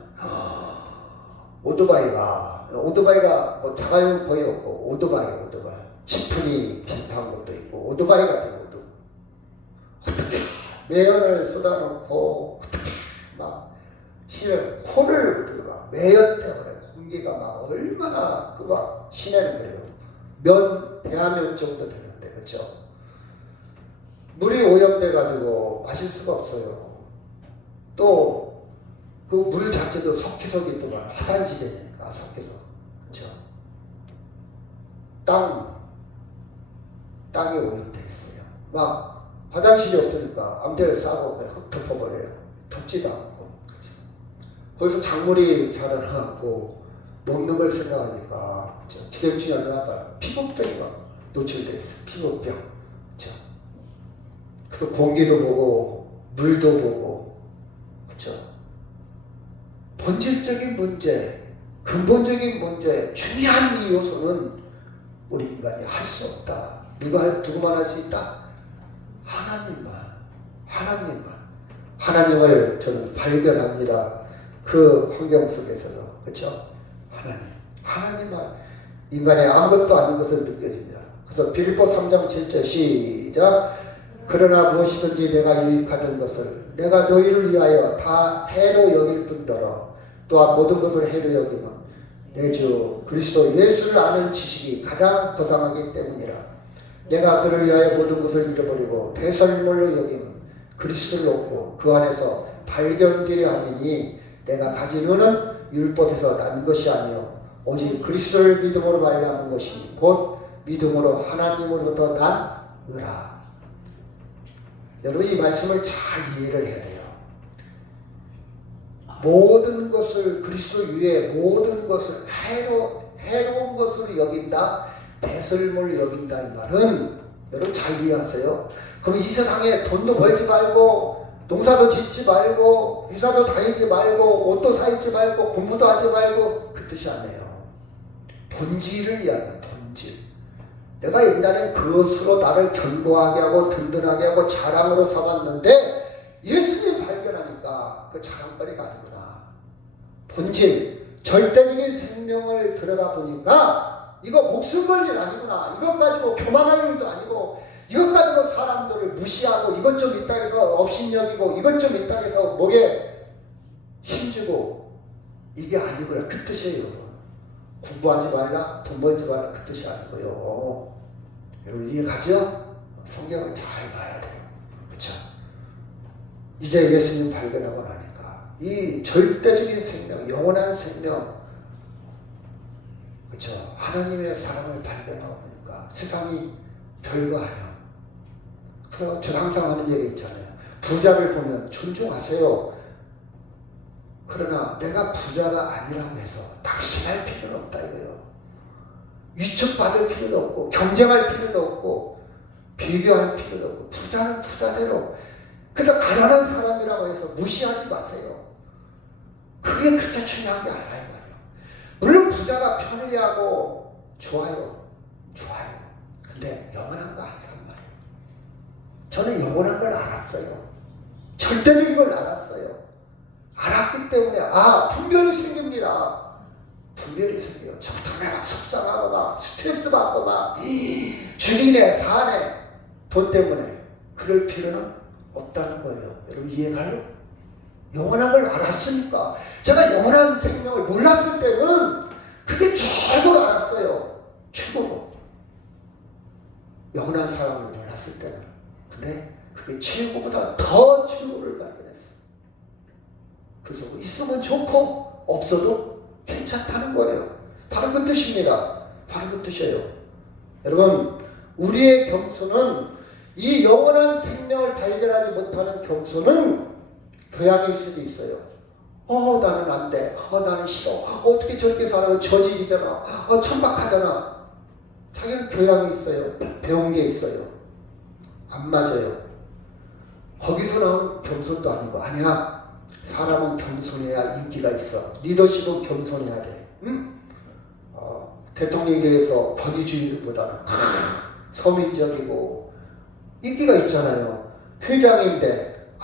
오토바이가 뭐 자가용 거의 없고 오토바이 지프니 비슷한 것도 있고 오토바이 같은 것도 어떻게 매연을 쏟아놓고 어떻게 막 시내 코를 들어가 매연 때문에 공기가 막 얼마나 그 막 시내는 그래요. 대하면 정도 되는데, 그렇죠? 물이 오염돼 가지고 마실 수가 없어요. 또 그 물 자체도 석회석이 또한 화산지대니까 석회석, 그렇죠? 땅이 오염돼 있어요. 막 화장실이 없으니까 암대를 싸고 그냥 흙 덮어버려요. 덮지도 않고. 그치? 거기서 작물이 자라나고 먹는 걸 생각하니까 그치? 기생충이 얼마나 많아. 피부병이 막 노출돼 있어요. 피부병. 그쵸? 그래서 공기도 보고 물도 보고 그쵸? 본질적인 문제, 근본적인 문제, 중요한 이 요소는 우리 인간이 할 수 없다. 누구만 할 수 있다? 하나님만. 하나님을 저는 발견합니다. 그 환경 속에서도. 그쵸? 하나님만. 인간의 아무것도 아닌 것을 느껴집니다. 그래서 빌립보 3장 7절 시작. 그러나 무엇이든지 내가 유익하던 것을 내가 너희를 위하여 다 해로 여길 뿐더러 또한 모든 것을 해로 여기면 내 주 그리스도 예수를 아는 지식이 가장 고상하기 때문이라. 내가 그를 위하여 모든 것을 잃어버리고 배설물로 여기면 그리스도를 얻고 그 안에서 발견되려 함이니 내가 가진 은은 율법에서 난 것이 아니요 오직 그리스도를 믿음으로 말미암은 것이니 곧 믿음으로 하나님으로부터 난 의라. 여러분 이 말씀을 잘 이해를 해야 돼요. 모든 것을 그리스도 위에 모든 것을 해로운 것으로 여긴다. 배설물로 여긴다. 이 말은 여러분 잘 이해하세요. 그럼 이 세상에 돈도 벌지 말고 농사도 짓지 말고 회사도 다니지 말고 옷도 사입지 말고 공부도 하지 말고 그 뜻이 아니에요. 본질을 이야기해요. 본질. 내가 옛날엔 그것으로 나를 견고하게 하고 든든하게 하고 자랑으로 삼았는데 예수님 발견하니까 그 자랑거리가 아니구나. 본질, 절대적인 생명을 들여다 보니까 이거 목숨 걸 일 아니구나. 이것 가지고 교만할 일도 아니고 이것 가지고 사람들을 무시하고 이것 좀 있다 해서 업신여기고 이것 좀 있다 해서 목에 힘주고 이게 아니구나. 그 뜻이에요. 공부하지 말라, 돈 벌지 말라 그 뜻이 아니고요. 여러분 이해가죠? 성경을 잘 봐야 돼요. 그렇죠? 이제 예수님 발견하고 나니까 이 절대적인 생명, 영원한 생명, 그렇죠? 하나님의 사랑을 발견하고 보니까 세상이 별거 아니야. 그래서 제가 항상 하는 얘기 있잖아요. 부자를 보면 존중하세요. 그러나 내가 부자가 아니라고 해서 낙심할 필요는 없다 이거예요. 위축받을 필요도 없고 경쟁할 필요도 없고 비교할 필요도 없고 부자는 부자대로 그래서 가난한 사람이라고 해서 무시하지 마세요. 그게 그렇게 중요한 게 아니라 이 말이에요. 물론 부자가 편리하고 좋아요. 근데 영원한 거 아니란 말이에요. 저는 영원한 걸 알았어요. 절대적인 걸 알았어요. 알았기 때문에 분별이 생깁니다. 분별이 생겨요. 저부터 내가 속상하고 막 스트레스 받고 막 주인의 사내 돈 때문에 그럴 필요는 없다는 거예요. 여러분 이해가요? 영원한 걸 알았으니까. 제가 영원한 생명을 몰랐을 때는 그게 최고로 알았어요. 최고로. 영원한 사람을 몰랐을 때는. 근데 그게 최고보다 더 최고를 발견했어. 그래서 있으면 좋고 없어도 괜찮다는 거예요. 바로 그 뜻입니다. 바로 그 뜻이에요. 여러분 우리의 겸손은 이 영원한 생명을 발견하지 못하는 겸손은 교양일 수도 있어요. 나는 안 돼. 나는 싫어. 어떻게 저렇게 살아요? 저질이잖아. 천박하잖아. 자기는 교양이 있어요. 배운 게 있어요. 안 맞아요. 거기서 나온 겸손도 아니고 아니야. 사람은 겸손해야 인기가 있어. 리더십은 겸손해야 돼. 응? 대통령에 대해서 권위주의보다는 서민적이고 인기가 있잖아요. 회장인데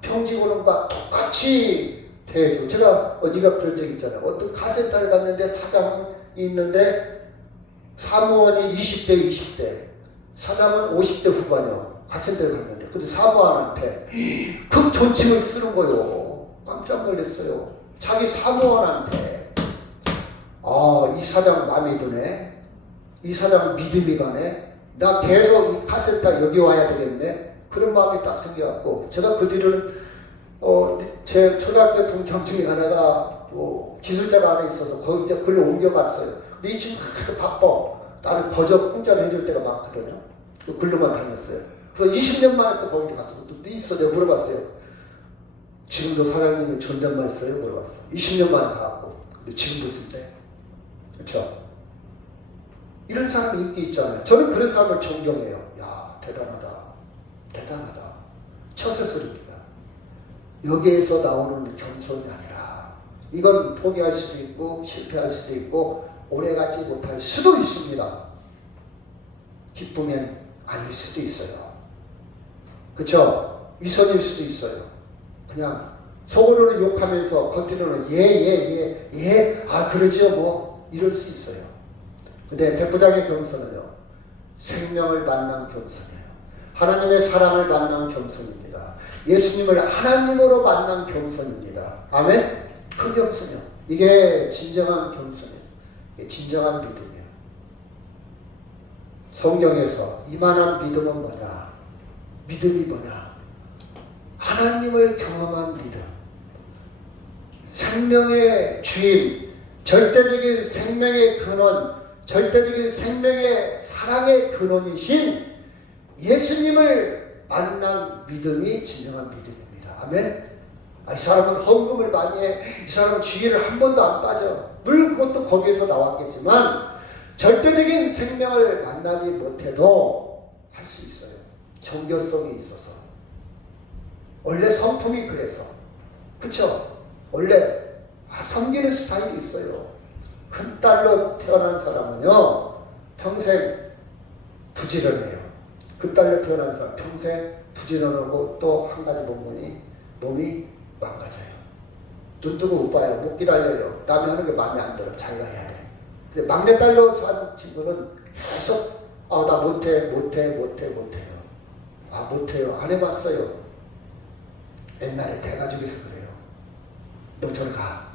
평직원과 똑같이 대해줘. 제가 어디가 그런 적 있잖아요. 어떤 카센터를 갔는데 사장이 있는데 사무원이 20대 사장은 50대 후반이요. 카센터를 갔는데 근데 사무원한테 극존칭을 쓰는 거요. 깜짝 놀랐어요. 자기 사무원한테 이 사장 마음에 드네. 이 사장 믿음이 가네. 나 계속 이 카센터 여기 와야 되겠네. 그런 마음이 딱 생겨갖고 제가 그 뒤로는 제 초등학교 동창 중에 하나가 기술자가 하나 있어서 거기 이제 글로 옮겨갔어요. 근데 이 친구 하도 바빠. 나는 거저 공짜로 해줄 때가 많거든요. 그 글로만 다녔어요. 그 20년 만에 또 거기를 갔어. 또 있어. 내가 물어봤어요. 지금도 사장님이 존댓말 써요? 물어봤어. 20년 만에 가갖고. 근데 지금도 쓴대. 그렇죠? 이런 사람이 인기 있잖아요. 저는 그런 사람을 존경해요. 야, 대단하다. 대단하다. 처세술입니다. 여기에서 나오는 겸손이 아니라 이건 포기할 수도 있고 실패할 수도 있고 오래가지 못할 수도 있습니다. 기쁘면 아닐 수도 있어요. 그쵸? 위선일 수도 있어요. 그냥 속으로는 욕하면서 겉으로는 그러지요 뭐 이럴 수 있어요. 근데 백부장의 겸손은요, 생명을 만난 겸손이에요. 하나님의 사랑을 만난 겸손입니다. 예수님을 하나님으로 만난 겸손입니다. 아멘? 그 겸손이요. 이게 진정한 겸손이에요. 이게 진정한 믿음이에요. 성경에서 이만한 믿음은 뭐냐? 믿음이 뭐냐? 하나님을 경험한 믿음. 생명의 주인, 절대적인 생명의 근원, 절대적인 생명의 사랑의 근원이신 예수님을 만난 믿음이 진정한 믿음입니다. 아멘? 이 사람은 헌금을 많이 해. 이 사람은 주일을 한 번도 안 빠져. 물론 그것도 거기에서 나왔겠지만 절대적인 생명을 만나지 못해도 할 수 있어요. 종교성이 있어서. 원래 성품이 그래서. 그쵸? 원래 섬기는 스타일이 있어요. 큰딸로 태어난 사람은요, 평생 부지런해요. 큰딸로 태어난 사람 평생 부지런하고 또 한 가지 몸이 망가져요. 눈 뜨고 못 봐요. 못 기다려요. 남이 하는 게 마음에 안 들어. 자기가 해야 돼. 근데 막내딸로 산 친구는 계속 나 못해요. 못해요. 안 해봤어요. 옛날에 대가족에서 그래요. 너 저리 가.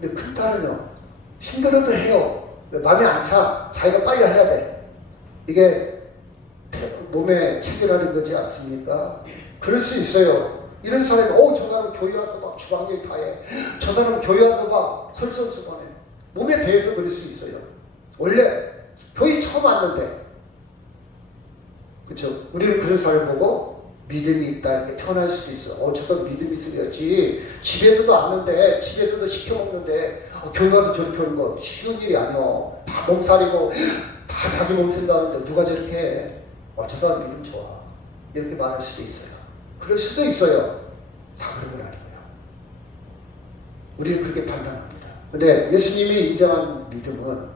근데 큰딸은요, 힘들어도 해요. 마음에 안 차. 자기가 빨리 해야 돼. 이게 몸에 체질화된 거지 않습니까? 그럴 수 있어요. 이런 사람이 저 사람 교회 와서 막 주방일 다 해. 저 사람 교회 와서 막 설설수건해. 몸에 대해서 그럴 수 있어요. 원래 교회 처음 왔는데, 그렇죠? 우리는 그런 사람을 보고 믿음이 있다 이렇게 표현할 수도 있어. 저 사람 믿음이 있어야지. 집에서도 왔는데, 집에서도 시켜먹는데 교회 와서 저렇게 하는 거 쉬운 일이 아니야. 다 몸살이고 다 자기 몸 생각하는데 누가 저렇게 해. 저 사람 믿음 좋아. 이렇게 말할 수도 있어요. 그럴 수도 있어요. 다 그런 건 아니고요. 우리는 그렇게 판단합니다. 근데 예수님이 인정한 믿음은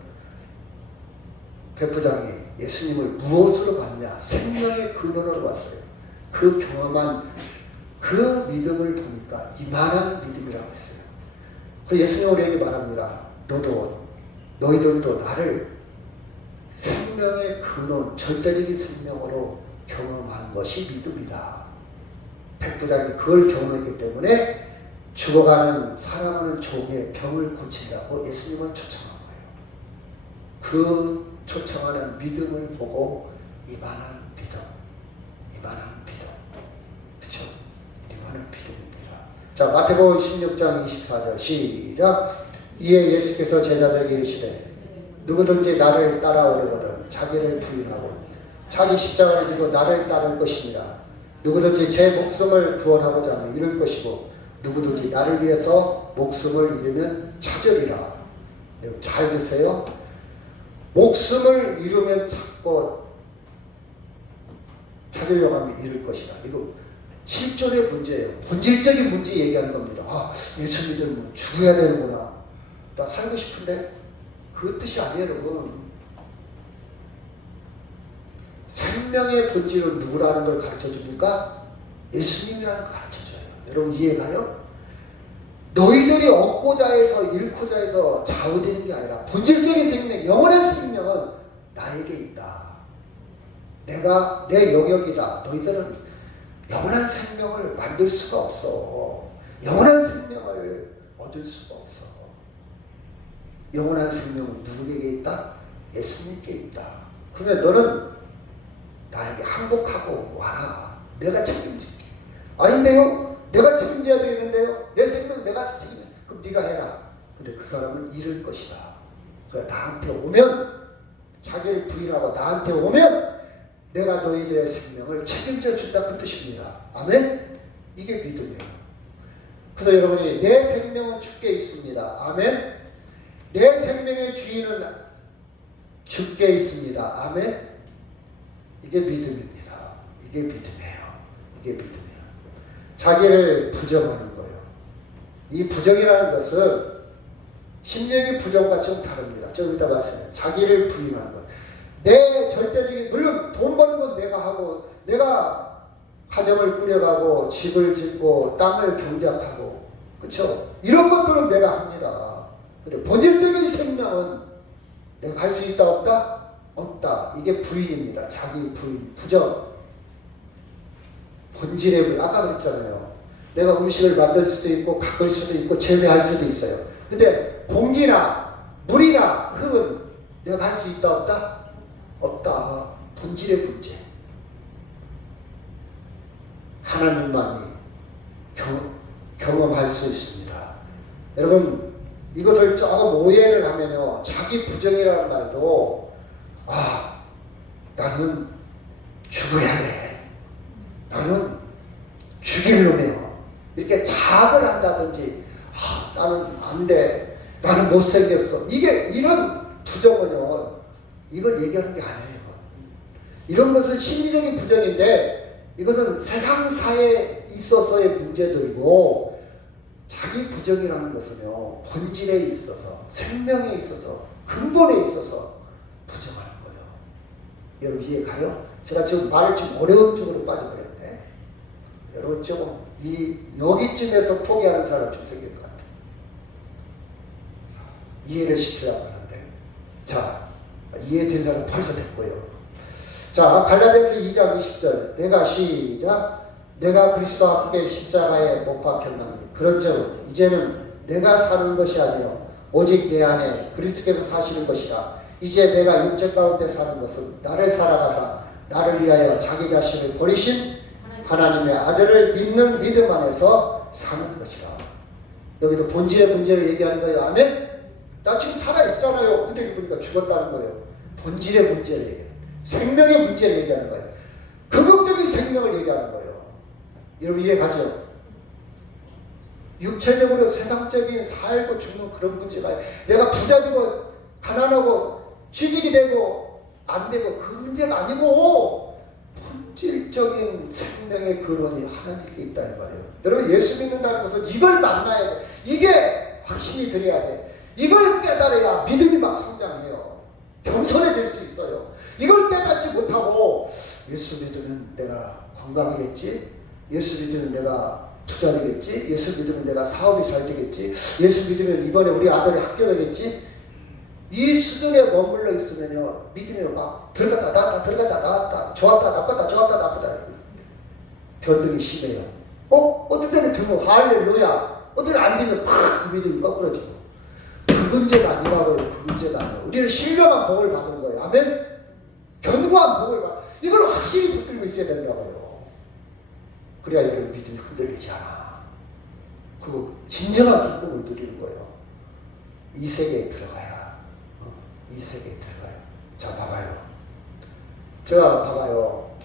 백부장이 예수님을 무엇으로 봤냐? 생명의 근원으로 봤어요. 그 경험한 그 믿음을 보니까 이만한 믿음이라고 했어요. 그 예수님 우리에게 말합니다. 너희들도 나를 생명의 근원, 절대적인 생명으로 경험한 것이 믿음이다. 백부장이 그걸 경험했기 때문에 죽어가는 사랑하는 종의 병을 고치려고 예수님을 초청한 거예요. 그 초청하는 믿음을 보고 이만한 믿음. 그렇죠? 이만한 믿음입니다. 자, 마태복음 16장 24절 시작. 이에 예수께서 제자들에게 이르시되 누구든지 나를 따라오려거든 자기를 부인하고 자기 십자가를 지고 나를 따를 것이니라. 누구든지 제 목숨을 구원하고자 하면 잃을 것이고 누구든지 나를 위해서 목숨을 잃으면 찾으리라. 여러분 잘 드세요. 목숨을 잃으면 찾으려고 하면 잃을 것이다. 이거 실존의 문제예요. 본질적인 문제 얘기하는 겁니다. 예수 믿으면 죽어야 되는구나. 나 살고 싶은데 그 뜻이 아니에요, 여러분. 생명의 본질은 누구라는 걸 가르쳐줍니까? 예수님이라는 걸 가르쳐줘요. 여러분 이해가요? 너희들이 얻고자 해서 잃고자 해서 좌우되는 게 아니라 본질적인 생명, 영원한 생명은 나에게 있다. 내가 내 영역이다. 너희들은 영원한 생명을 만들 수가 없어. 영원한 생명을 얻을 수가 없어. 영원한 생명은 누구에게 있다? 예수님께 있다. 그러면 너는 나에게 항복하고 와라. 내가 책임질게. 아닌데요? 내가 책임져야 되겠는데요? 내 생명 내가 책임져. 그럼 네가 해라. 근데 그 사람은 잃을 것이다. 그래 나한테 오면, 자기를 부인하고 나한테 오면 내가 너희들의 생명을 책임져 준다 그 뜻입니다. 아멘? 이게 믿음이에요. 그래서 여러분이 내 생명은 주께 있습니다. 아멘? 내 생명의 주인은 주께 있습니다. 아멘? 이게 믿음입니다. 이게 믿음이에요. 이게 믿음이에요. 자기를 부정하는 거예요. 이 부정이라는 것은 심지어 부정과 좀 다릅니다. 좀 이따 가세요. 자기를 부인하는 거예요. 내 절대적인, 물론 돈 버는 건 내가 하고, 내가 가정을 꾸려가고, 집을 짓고, 땅을 경작하고, 그쵸? 이런 것들은 내가 합니다. 근데 본질적인 생명은 내가 할 수 있다, 없다? 없다. 이게 부인입니다. 자기 부인, 부정. 본질의 부인. 아까 그랬잖아요. 내가 음식을 만들 수도 있고, 가꿀 수도 있고, 재배할 수도 있어요. 근데 공기나 물이나 흙은 내가 할 수 있다, 없다? 없다. 본질의 문제. 하나님만이 경험할 수 있습니다. 여러분, 이것을 조금 오해를 하면요, 자기 부정이라는 말도, 나는 죽어야 돼, 나는 죽일 놈이야, 이렇게 자학을 한다든지, 나는 안 돼, 나는 못생겼어, 이런 부정은요, 이걸 얘기하는 게 아니에요. 이런 것은 심리적인 부정인데, 이것은 세상사에 있어서의 문제들이고, 자기 부정이라는 것은요, 본질에 있어서, 생명에 있어서, 근본에 있어서 부정하는 거예요. 여러분 이해가요? 제가 지금 말을 좀 어려운 쪽으로 빠져버렸네. 여러분 조금 여기쯤에서 포기하는 사람 좀 생길 것 같아요. 이해를 시키려고 하는데, 자, 이해된 사람 벌써 됐고요. 자, 갈라디아서 2장 20절, 내가 시작, 내가 그리스도와 함께 십자가에 못 박혔나니 그런즉 이제는 내가 사는 것이 아니요 오직 내 안에 그리스도께서 사시는 것이라. 이제 내가 육체 가운데 사는 것은 나를 살아가사 나를 위하여 자기 자신을 버리신 하나님의 아들을 믿는 믿음 안에서 사는 것이라. 여기도 본질의 문제를 얘기하는 거예요. 아멘? 나 지금 살아있잖아요. 근데 여기 보니까 죽었다는 거예요. 본질의 문제를 얘기해요. 생명의 문제를 얘기하는 거예요. 극적인 생명을 얘기하는 거예요. 여러분 이해가죠? 육체적으로 세상적인 살고 죽는 그런 문제가, 내가 부자 되고 가난하고 취직이 되고 안 되고 그 문제가 아니고 본질적인 생명의 근원이 하나님께 있다는 말이에요. 여러분 예수 믿는다는 것은 이걸 만나야 돼. 이게 확신이 들어야 돼. 이걸 깨달아야 믿음이 막 성장해요. 겸손해질 수 있어요. 이걸 깨닫지 못하고 예수 믿으면 내가 건강하겠지, 예수 믿으면 내가 부자 되겠지, 예수 믿으면 내가 사업이 잘 되겠지, 예수 믿으면 이번에 우리 아들이 학교 가겠지, 이 수준에 머물러 있으면요, 믿음이 막 들어갔다 나왔다 들어갔다 나왔다, 좋았다 나빴다 좋았다 나쁘다, 변동이 심해요. 어떤 때는 들면 할렐루야, 어떤 때는 안 되면 팍 믿음이 거꾸러지고. 그 문제가 아니라고요. 그 문제가 아니에요. 우리는 신령한 복을 받은 거예요. 아멘? 견고한 복을 받, 이걸 확실히 붙들고 있어야 된다고요. 그래야 여러분 믿음이 흔들리지 않아. 그 진정한 기쁨을 누리는 거예요. 이 세계에 들어가야, 이 세계에 들어가요. 자, 봐봐요. 제가 봐봐요.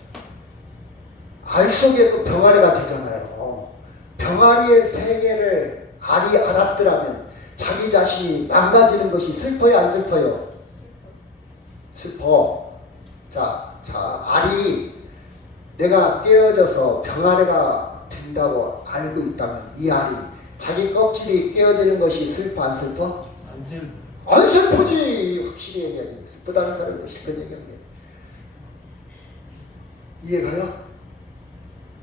알 속에서 병아리가 되잖아요. 병아리의 세계를 알이 알았더라면 자기 자신이 망가지는 것이 슬퍼요, 안 슬퍼요? 슬퍼. 자, 알이 내가 깨어져서 병아리가 된다고 알고 있다면, 이 알이 자기 껍질이 깨어지는 것이 슬퍼, 안 슬퍼? 안 슬프지. 확실히 얘기하지. 슬프다는 사람에서 실컷 얘기하는 게. 이해가요?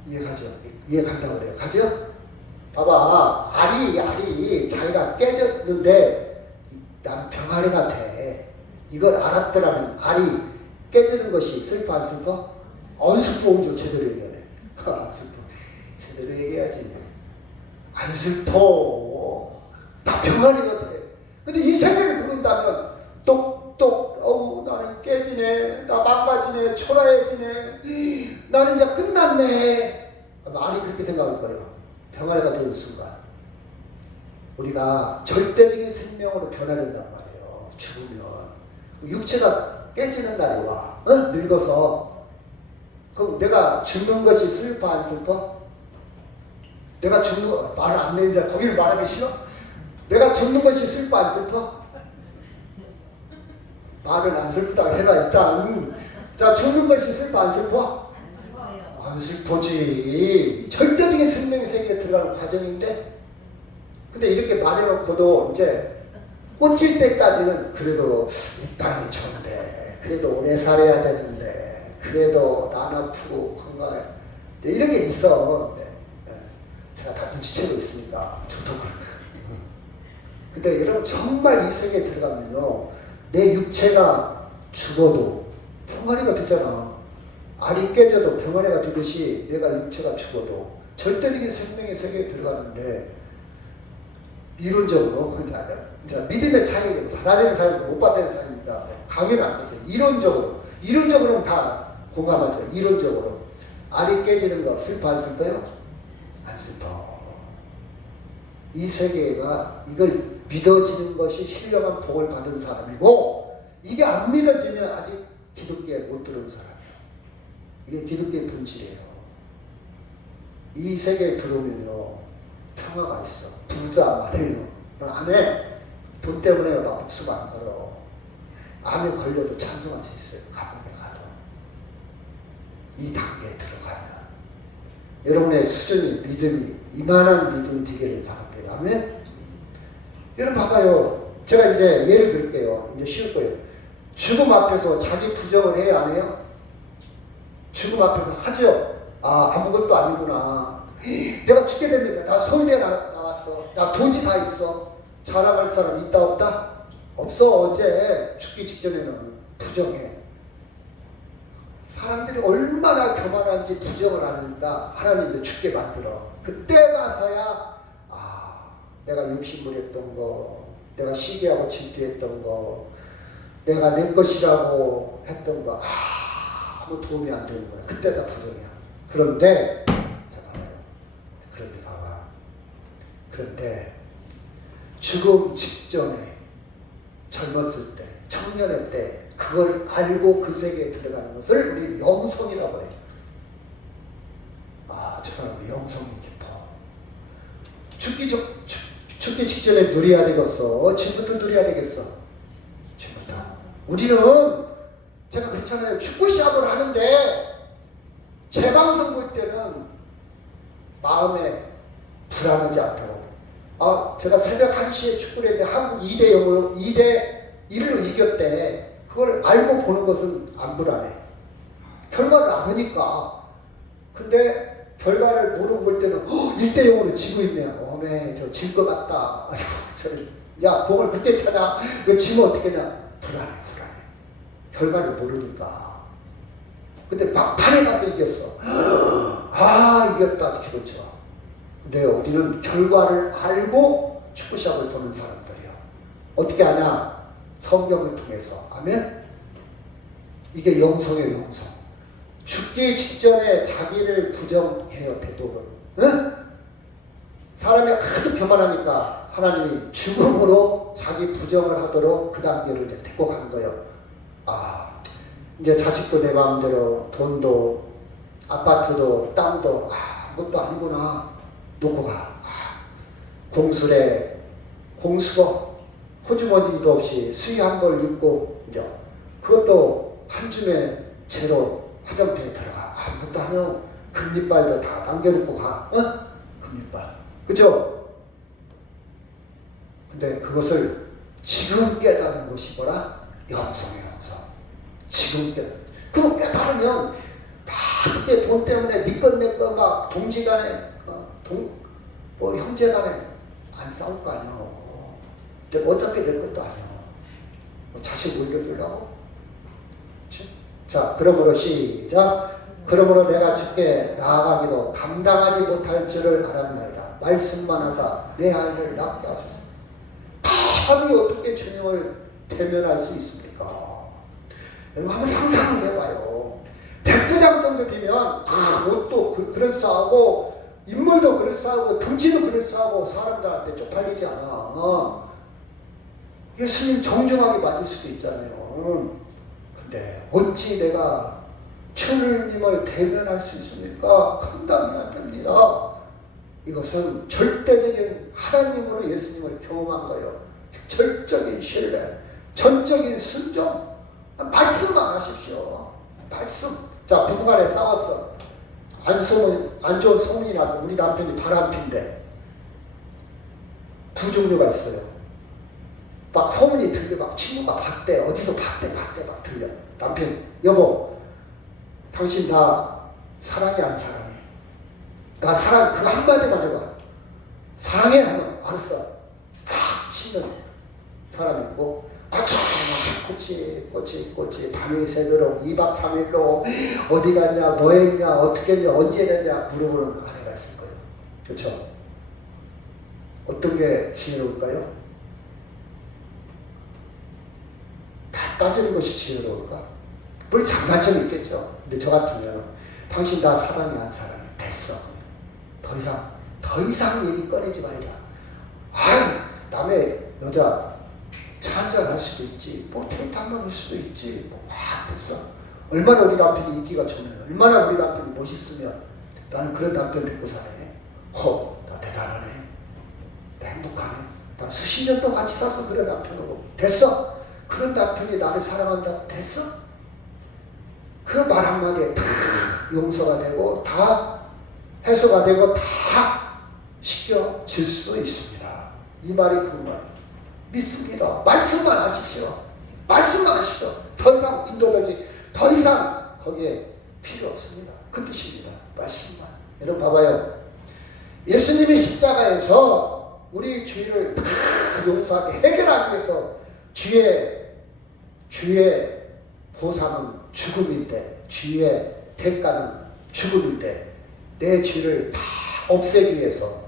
이해가죠? 이해간다고 그래요. 가죠? 봐봐. 알이 자기가 깨졌는데 나는 병아리가 돼, 이걸 알았더라면 알이 깨지는 것이 슬퍼, 안 슬퍼? 안 슬퍼. 오죠. 제대로 얘기하네. 안 슬퍼. 제대로 얘기해야지. 안 슬퍼. 나 병아리가 돼. 근데 이 세계를 모른다면 똑똑, 나는 깨지네, 나 망가지네, 초라해지네, 나는 이제 끝났네. 알이 그렇게 생각할 거예요. 병아리가 되는 순간 우리가 절대적인 생명으로 변화된단 말이에요. 죽으면 육체가 깨지는 날이 와. 늙어서 그럼 내가 죽는 것이 슬퍼 안 슬퍼? 내가 죽는 거 말 안 내는 자 거기를 말하기 싫어? 내가 죽는 것이 슬퍼 안 슬퍼? 말을 안 슬프다고 해라 일단. 자, 죽는 것이 슬퍼 안 슬퍼? 안 슬퍼지. 절대적인 생명의 세계에 들어가는 과정인데, 근데 이렇게 말해놓고도 이제 꽂힐 때까지는 그래도 이 땅이 좋은데, 그래도 오래 살아야 되는데, 그래도 난 아프고 건강해, 이런 게 있어. 네. 제가 다 눈치채고 있으니까 저도 근데 여러분 정말 이 세계에 들어가면요, 내 육체가 죽어도 병아리가 되잖아. 알이 깨져도 병아리가 되듯이 내가 육체가 죽어도 절대적인 생명의 세계에 들어가는데, 이론적으로 이제 믿음의 차이가 받아들이는 사람과 못 받아들이는 사람이니까 강요는 안 됐어요. 이론적으로는 다 공감하죠. 이론적으로 알이 깨지는 거 슬퍼 안 슬퍼요? 안 슬퍼. 이 세계가 이걸 믿어지는 것이 신령한 복을 받은 사람이고, 이게 안 믿어지면 아직 기독교에 못 들어온 사람이에요. 이게 기독교의 본질이에요. 이 세계에 들어오면요, 평화가 있어. 부자 말해요. 안에 돈 때문에 막 목숨 안 걸어. 암에 걸려도 찬송할 수 있어요. 감옥에 가도. 이 단계에 들어가면 여러분의 수준이, 믿음이, 이만한 믿음이 되기를 바랍니다. 아멘? 여러분 봐봐요. 제가 이제 예를 들게요. 이제 쉬울 거예요. 죽음 앞에서 자기 부정을 해요, 안 해요? 죽음 앞에서 하죠. 아, 아무것도 아니구나. 내가 죽게 됩니다. 나 서울대 나왔어. 나 도지사 있어. 자랑할 사람 있다 없다? 없어. 언제? 죽기 직전에는 부정해. 사람들이 얼마나 교만한지 부정을 하니까 하나님도 죽게 만들어. 그때 가서야 내가 욕심부렸던 거, 내가 시기하고 질투했던 거, 내가 내 것이라고 했던 거 아무 도움이 안 되는구나. 그때 다 부정이야. 그런데 자 봐봐요. 그런데 봐봐. 그런데 죽음 직전에 젊었을 때, 청년의 때 그걸 알고 그 세계에 들어가는 것을 우리 영성이라고 해요. 저 사람은 영성이 깊어. 죽기 직전에 누려야 되겠어. 지금부터 누려야 되겠어. 지금부터. 우리는 제가 그렇잖아요. 축구 시합을 하는데 재방송 볼 때는 마음에 불안하지 않다고. 제가 새벽 1시에 축구를 했는데 한국 2대0으로 2대1로 이겼대. 그걸 알고 보는 것은 안 불안해. 결과를 아니까. 근데 결과를 모르고 볼 때는 1대0으로 지고 있네요. 저 질 것 같다. 야, 공을 그때 찾아. 이거 지면 어떻게 하냐. 불안해. 결과를 모르니까. 근데 막판에 가서 이겼어. 이겼다. 기분 좋아. 근데 우리는 결과를 알고 축구 시합을 보는 사람들이야. 어떻게 하냐? 성경을 통해서. 아멘? 이게 영성이에요, 영성. 죽기 직전에 자기를 부정해요, 대부분. 응? 사람이 하도 교만하니까 하나님이 죽음으로 자기 부정을 하도록 그 단계로 이제 데리고 가는 거예요. 이제 자식도 내 마음대로, 돈도, 아파트도, 땅도, 그것도 아니구나. 놓고 가. 공수래, 공수거, 호주머니도 없이 수의 한 벌 입고, 이제 그것도 한 줌에 채로 화장터에 들어가. 아무것도 아니야. 금리빨도 다 남겨놓고 가. 금리빨. 그죠? 근데 그것을 지금 깨달은 것이 뭐라? 영성이에요, 영성. 지금 깨달은. 그거 깨달으면 그때 돈 때문에 네 것 내 것 막 동지간에 형제간에 안 싸울 거 아니야. 근데 어차피 내 것도 아니야. 자식 올려주려고? 자, 그러므로 시작. 그러므로 내가 주께 나아가기도 감당하지 못할 줄을 알았나이다. 말씀만 하사 내 아이를 낳게 하소서. 감히 어떻게 주님을 대면할 수 있습니까? 여러분 한번 상상을 해봐요. 백부장 정도 되면 옷도 그럴싸하고 인물도 그럴싸하고 등치도 그럴싸하고 사람들한테 쪽팔리지 않아. 예수님 정중하게 맞을 수도 있잖아요. 근데 어찌 내가 주님을 대면할 수 있습니까? 감당이 안 됩니다. 이것은 절대적인 하나님으로 예수님을 경험한 거예요. 절적인 신뢰, 전적인 순종. 말씀만 하십시오. 말씀. 자, 부부간에 싸웠어. 안 좋은 소문이 나서 우리 남편이 바람핀데 두 종류가 있어요. 막 소문이 들려. 막 친구가 봤대. 어디서 봤대 막 들려. 남편, 여보, 당신 나 사랑해 안 사랑해? 나 사랑 그거 한마디만 해봐. 사랑해 하면 알았어. 싹 신는 사람이 있고 꼬치 밤이 새도록 2박 3일로 어디 갔냐 뭐 했냐 어떻게 했냐 언제 했냐 물어보는 아내가 있을 거예요. 그렇죠? 어떤 게 지혜로울까요? 다 따지는 것이 지혜로울까? 물론 장단점이 있겠죠. 근데 저 같으면 당신 나 사랑해 안 사랑해? 됐어. 더 이상 얘기 꺼내지 말자. 아이, 남의 여자 차 한잔 할 수도 있지. 뭐 데이트 한번 할 수도 있지. 뭐 됐어. 얼마나 우리 남편이 인기가 좋으면, 얼마나 우리 남편이 멋있으면 나는 그런 남편 데리고 사네. 나 대단하네. 나 행복하네. 나 수십 년 동안 같이 살아서 그런 남편하고. 됐어. 그런 남편이 나를 사랑한다고. 됐어. 그 말 한마디에 다 용서가 되고 다 해소가 되고 다 씻겨질 수 있습니다. 이 말이 그 말이 믿습니다. 말씀만 하십시오. 말씀만 하십시오. 더 이상 군더더기 더 이상 거기에 필요 없습니다. 그 뜻입니다. 말씀만. 여러분 봐봐요. 예수님이 십자가에서 우리 죄를 다 용서하게 해결하기 위해서 주의 보상은 죽음인데, 주의 대가는 죽음인데 내 죄를 다 없애기 위해서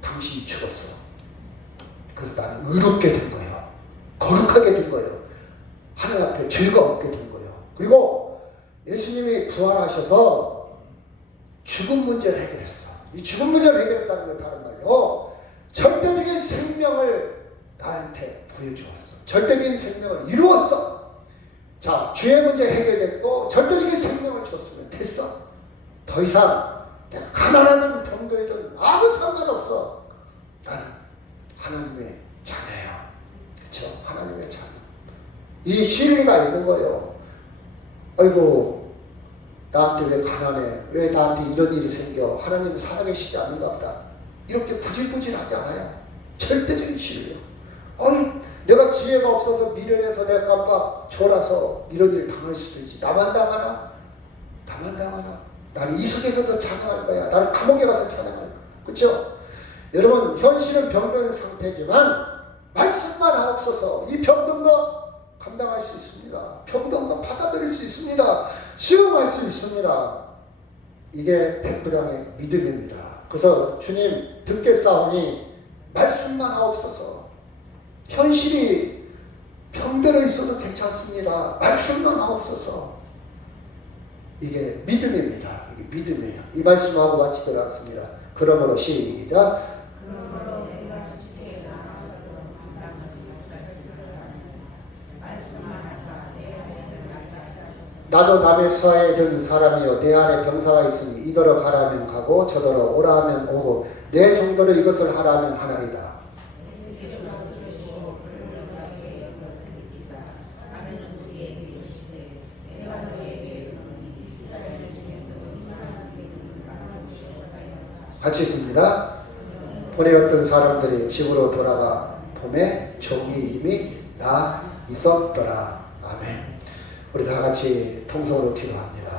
당신이 죽었어. 그래서 나는 의롭게 된 거예요. 거룩하게 된 거예요. 하나님 앞에 죄가 없게 된 거예요. 그리고 예수님이 부활하셔서 죽음 문제를 해결했어. 이 죽음 문제를 해결했다는 걸 다른 말로 절대적인 생명을 나한테 보여주었어. 절대적인 생명을 이루었어. 자, 죄의 문제 해결됐고 절대적인 생명을 줬으면 됐어. 더 이상 내가 가난하든 병들든 아무 상관없어. 나는 하나님의 자녀야. 그렇죠? 하나님의 자녀. 이 신뢰가 있는 거예요. 아이고, 나한테 왜 가난해? 왜 나한테 이런 일이 생겨? 하나님은 살아계시지 않는가 보다. 이렇게 구질구질하지 않아요. 절대적인 신뢰. 아니, 내가 지혜가 없어서 미련해서 내가 깜빡 졸아서 이런 일 당할 수도 있지. 나만 당하나? 나는 이 속에서도 찬양할 거야. 나는 감옥에 가서 찬양할 거야. 그렇죠? 여러분, 현실은 병든 상태지만 말씀만 하옵소서. 이 병든 거 감당할 수 있습니다. 병든 거 받아들일 수 있습니다. 시험할 수 있습니다. 이게 백부장의 믿음입니다. 그래서 주님 듣겠사오니 말씀만 하옵소서. 현실이 병들어 있어도 괜찮습니다. 말씀만 하옵소서. 이게 믿음입니다. 이게 믿음이에요. 이 말씀하고 마치도록 하겠습니다. 그러므로 시작. 나도 남의 수하에 든 사람이요 내 안에 병사가 있으니 이더러 가라면 가고 저더러 오라 하면 오고 내 정도로 이것을 하라 하면 하나이다. 같이 있습니다. 보내었던 사람들이 집으로 돌아가 봄에 종이 이미 나 있었더라. 아멘. 우리 다 같이 통성으로 기도합니다.